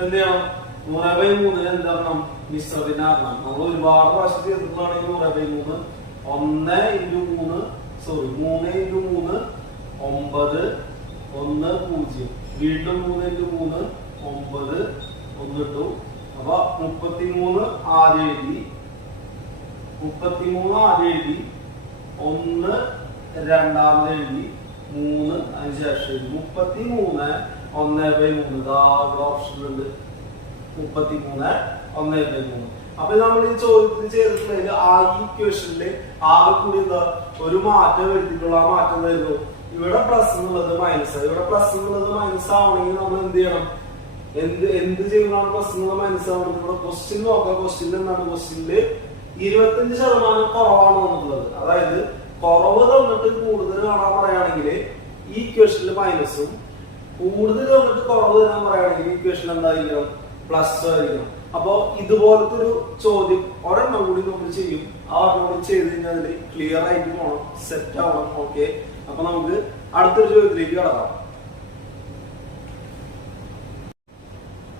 എന്ത് ചെയ്യണം? 100/3 എന്താക്കണം? മിശ്രത്തിനാക്കണം. നമ്മൾ ഒരുപാട് പ്രാവശ്യം ചെയ്തിട്ടുള്ളതാണെങ്കിൽ 100/3 1 ഇൻറ്റു 3 സോറി 3 ഇൻറ്റു 3 9 1 0 വീണ്ടും 3 ഇൻറ്റു 3 9 1 ഇട്ടു. അപ്പൊ 33 ആദ്യം എഴുതി 1 രണ്ടാമത് എഴുതി 3 അതിന് ശേഷം എഴുതി 33 1/3 ഓപ്ഷൻ ഉണ്ട്. 33 1/3. അപ്പൊ നമ്മൾ ഈ ചോദ്യത്തിൽ ചെയ്തിട്ടുണ്ടെങ്കിൽ ആ ഈ ഇക്വേഷനില് ആകെ കൂടി എന്താ ഒരു മാറ്റം വരുത്തിയിട്ടുള്ള ആ മാറ്റം എന്തായിരുന്നു? ഇവിടെ പ്ലസ് എന്നുള്ളത് മൈനസ്. ഇവിടെ പ്ലസ് എന്നുള്ളത് മൈനസ് ആവണമെങ്കിൽ നമ്മൾ എന്ത് ചെയ്യണം? എന്ത് ചെയ്യുന്നതാണ് പ്ലസ് എന്നുള്ളത് മൈനസ് ആവണമെങ്കിൽ ഇവിടെ ക്വസ്റ്റ്യൻ നോക്കാം. ക്വസ്റ്റ്യൻ എന്താണ്? ക്വസ്റ്റ്യനില് 25% കുറവാണ് വന്നിട്ടുള്ളത്. അതായത് കുറവ് തന്നിട്ട് കൂടുതൽ കാണാൻ പറയുകയാണെങ്കിൽ ഈ ഇക്വേഷനിൽ മൈനസും, കൂടുതൽ തന്നിട്ട് കുറവ് തരാൻ പറയുകയാണെങ്കിൽ ഈ ഇക്വേഷൻ എന്തായിരിക്കണം? പ്ലസ് ആയിരിക്കണം. അപ്പൊ ഇതുപോലത്തെ ഒരു ചോദ്യം ഒരെണ്ണം കൂടി നമ്മൾ ചെയ്യും. ആ ഒരെണ്ണം കൂടി ചെയ്ത് കഴിഞ്ഞാൽ അതിൽ ക്ലിയർ ആയിട്ട് പോകണം, സെറ്റ് ആവണം. ഓക്കെ, അപ്പൊ നമുക്ക് അടുത്തൊരു ചോദ്യത്തിലേക്ക് കടക്കാം.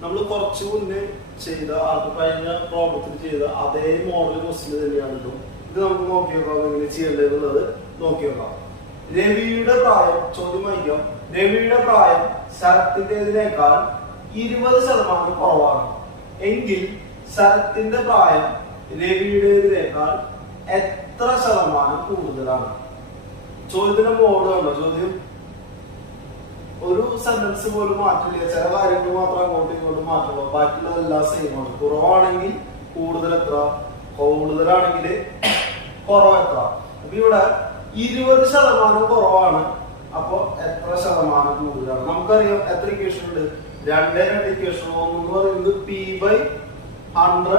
നമ്മൾ കുറച്ചു മുന്നേ ചെയ്ത കഴിഞ്ഞ പ്രോബ്ലത്തിൽ ചെയ്ത അതേ മോഡൽ ക്വസ്റ്റ്യൻ തന്നെയാണ് കേട്ടോ. ഇത് നമുക്ക് നോക്കി നോക്കാം എങ്ങനെ ചെയ്യേണ്ടതെന്നുള്ളത് നോക്കി നോക്കാം. രവിയുടെ പ്രായം, ചോദ്യം വായിക്കാം. രവിയുടെ പ്രായം ശരത്തിൻ്റെതിനേക്കാൾ 20% കുറവാണ് എങ്കിൽ ശരത്തിന്റെ പ്രായം രവിയുടേതിനേക്കാൾ എത്ര ശതമാനം കൂടുതലാണ്? ചോദ്യത്തിന്റെ മോഡ് കണ്ടോ? ചോദ്യം ഒരു സെന്റൻസ് പോലും മാറ്റില്ല. ചില കാര്യങ്ങൾ മാത്രം അങ്ങോട്ടും ഇങ്ങോട്ടും മാറ്റുള്ളൂ. ബാക്കിയുള്ളതെല്ലാം സെയിം ആണ്. കുറവാണെങ്കിൽ കൂടുതൽ എത്ര, കൂടുതലാണെങ്കിൽ കുറവ് എത്ര. അപ്പൊ ഇവിടെ 20% കുറവാണ്. അപ്പൊ എത്ര ശതമാനം കൂടുതലാണ്? നമുക്കറിയാം എത്ര ഇക്വേഷൻ ഉണ്ട്? 2 ഇക്വേഷൻ. ഒന്ന് എന്ന് പറയുന്നത് P by 100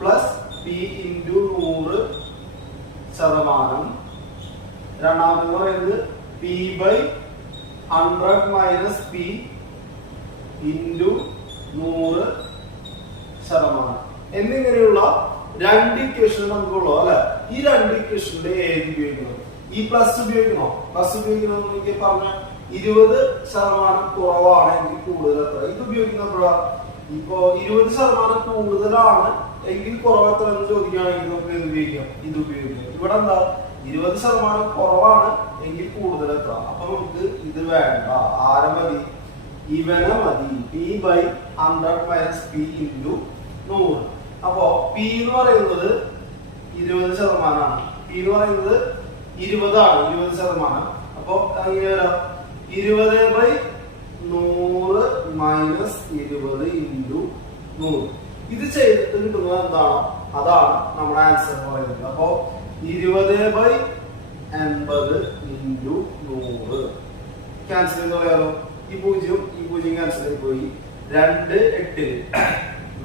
plus P into 100 ശതമാനം. രണ്ടാമത് പറയുന്നത് P by 100 minus P into 100 ശതമാനം എന്നിങ്ങനെയുള്ള രണ്ട് ഇക്വേഷൻ നമുക്കുള്ളൂ അല്ലെ. ഈ രണ്ട് ഇക്വേഷന്റെ ഏത് ഉപയോഗിക്കണം? ഈ പ്ലസ് ഉപയോഗിക്കണോ? പ്ലസ് ഉപയോഗിക്കണമെങ്കിൽ പറഞ്ഞ 20% കുറവാണെങ്കിൽ കൂടുതൽ എത്ര? ഇത് ഉപയോഗിക്കുന്നപ്പോഴാണ് ഇപ്പൊ 20% കൂടുതലാണ് എങ്കിൽ കുറവ് എത്ര എന്ന് ചോദിക്കുകയാണെങ്കിൽ നമുക്ക് ഇത് ഉപയോഗിക്കാം. ഇത് ഉപയോഗിക്കാം. ഇവിടെ എന്താ 20% കുറവാണ് എങ്കിൽ കൂടുതൽ എത്ര? അപ്പൊ നമുക്ക് ഇത് വേണ്ട. ആരെ മതി? ഇവനെ മതി. P/100 - P × 100. അപ്പോ P എന്ന് പറയുന്നത് 20% P എന്ന് പറയുന്നത് 20 ആണ്. 20%. അപ്പൊ അങ്ങനെ 20/100 - 20 × 100. ഇത് ചെയ്തിട്ട് കിട്ടുന്നത് എന്താണോ അതാണ് നമ്മുടെ ആൻസർ എന്ന് പറയുന്നത്. അപ്പോ 20/80 × 100 ക്യാൻസൽ ചെയ്ത് കളയാലോ. ഈ പൂജ്യം ക്യാൻസൽ ആയി പോയി. 2 8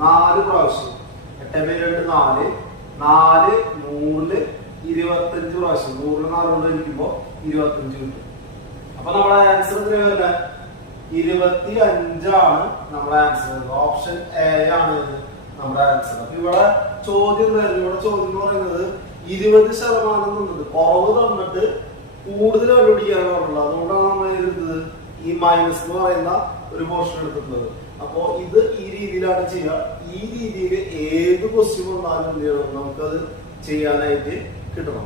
4 പ്രാവശ്യം 8/2 4 4 100 25 പ്രാവശ്യം 100 4 കൊണ്ട് ഹരിക്കുമ്പോ 25 കിട്ടും. അപ്പൊ നമ്മുടെ ആൻസർ എത്രയാണ്? 25 ആണ് നമ്മുടെ ആൻസർ. ഓപ്ഷൻ എ ആണ് നമ്മുടെ ആൻസർ. അപ്പൊ ഇവിടെ ചോദ്യം എന്ന് പറയുന്നത് 20% എന്നുള്ളത് കുറവ് തന്നിട്ട് കൂടുതൽ കണ്ടുപിടിക്കാനാണ് പറഞ്ഞത്. അതുകൊണ്ടാണ് നമ്മൾ എഴുതുന്നത് ഈ മൈനസ് എന്ന് പറയുന്ന ഒരു പോർഷൻ എടുത്തിട്ടുള്ളത്. അപ്പോ ഇത് ഈ രീതിയിലാണ് ചെയ്യുക. ഈ രീതിയിൽ ഏത് ക്വസ്റ്റ്യൻ വന്നാലും എന്ത് ചെയ്യണം? നമുക്കത് ചെയ്യാനായിട്ട് കിട്ടണം.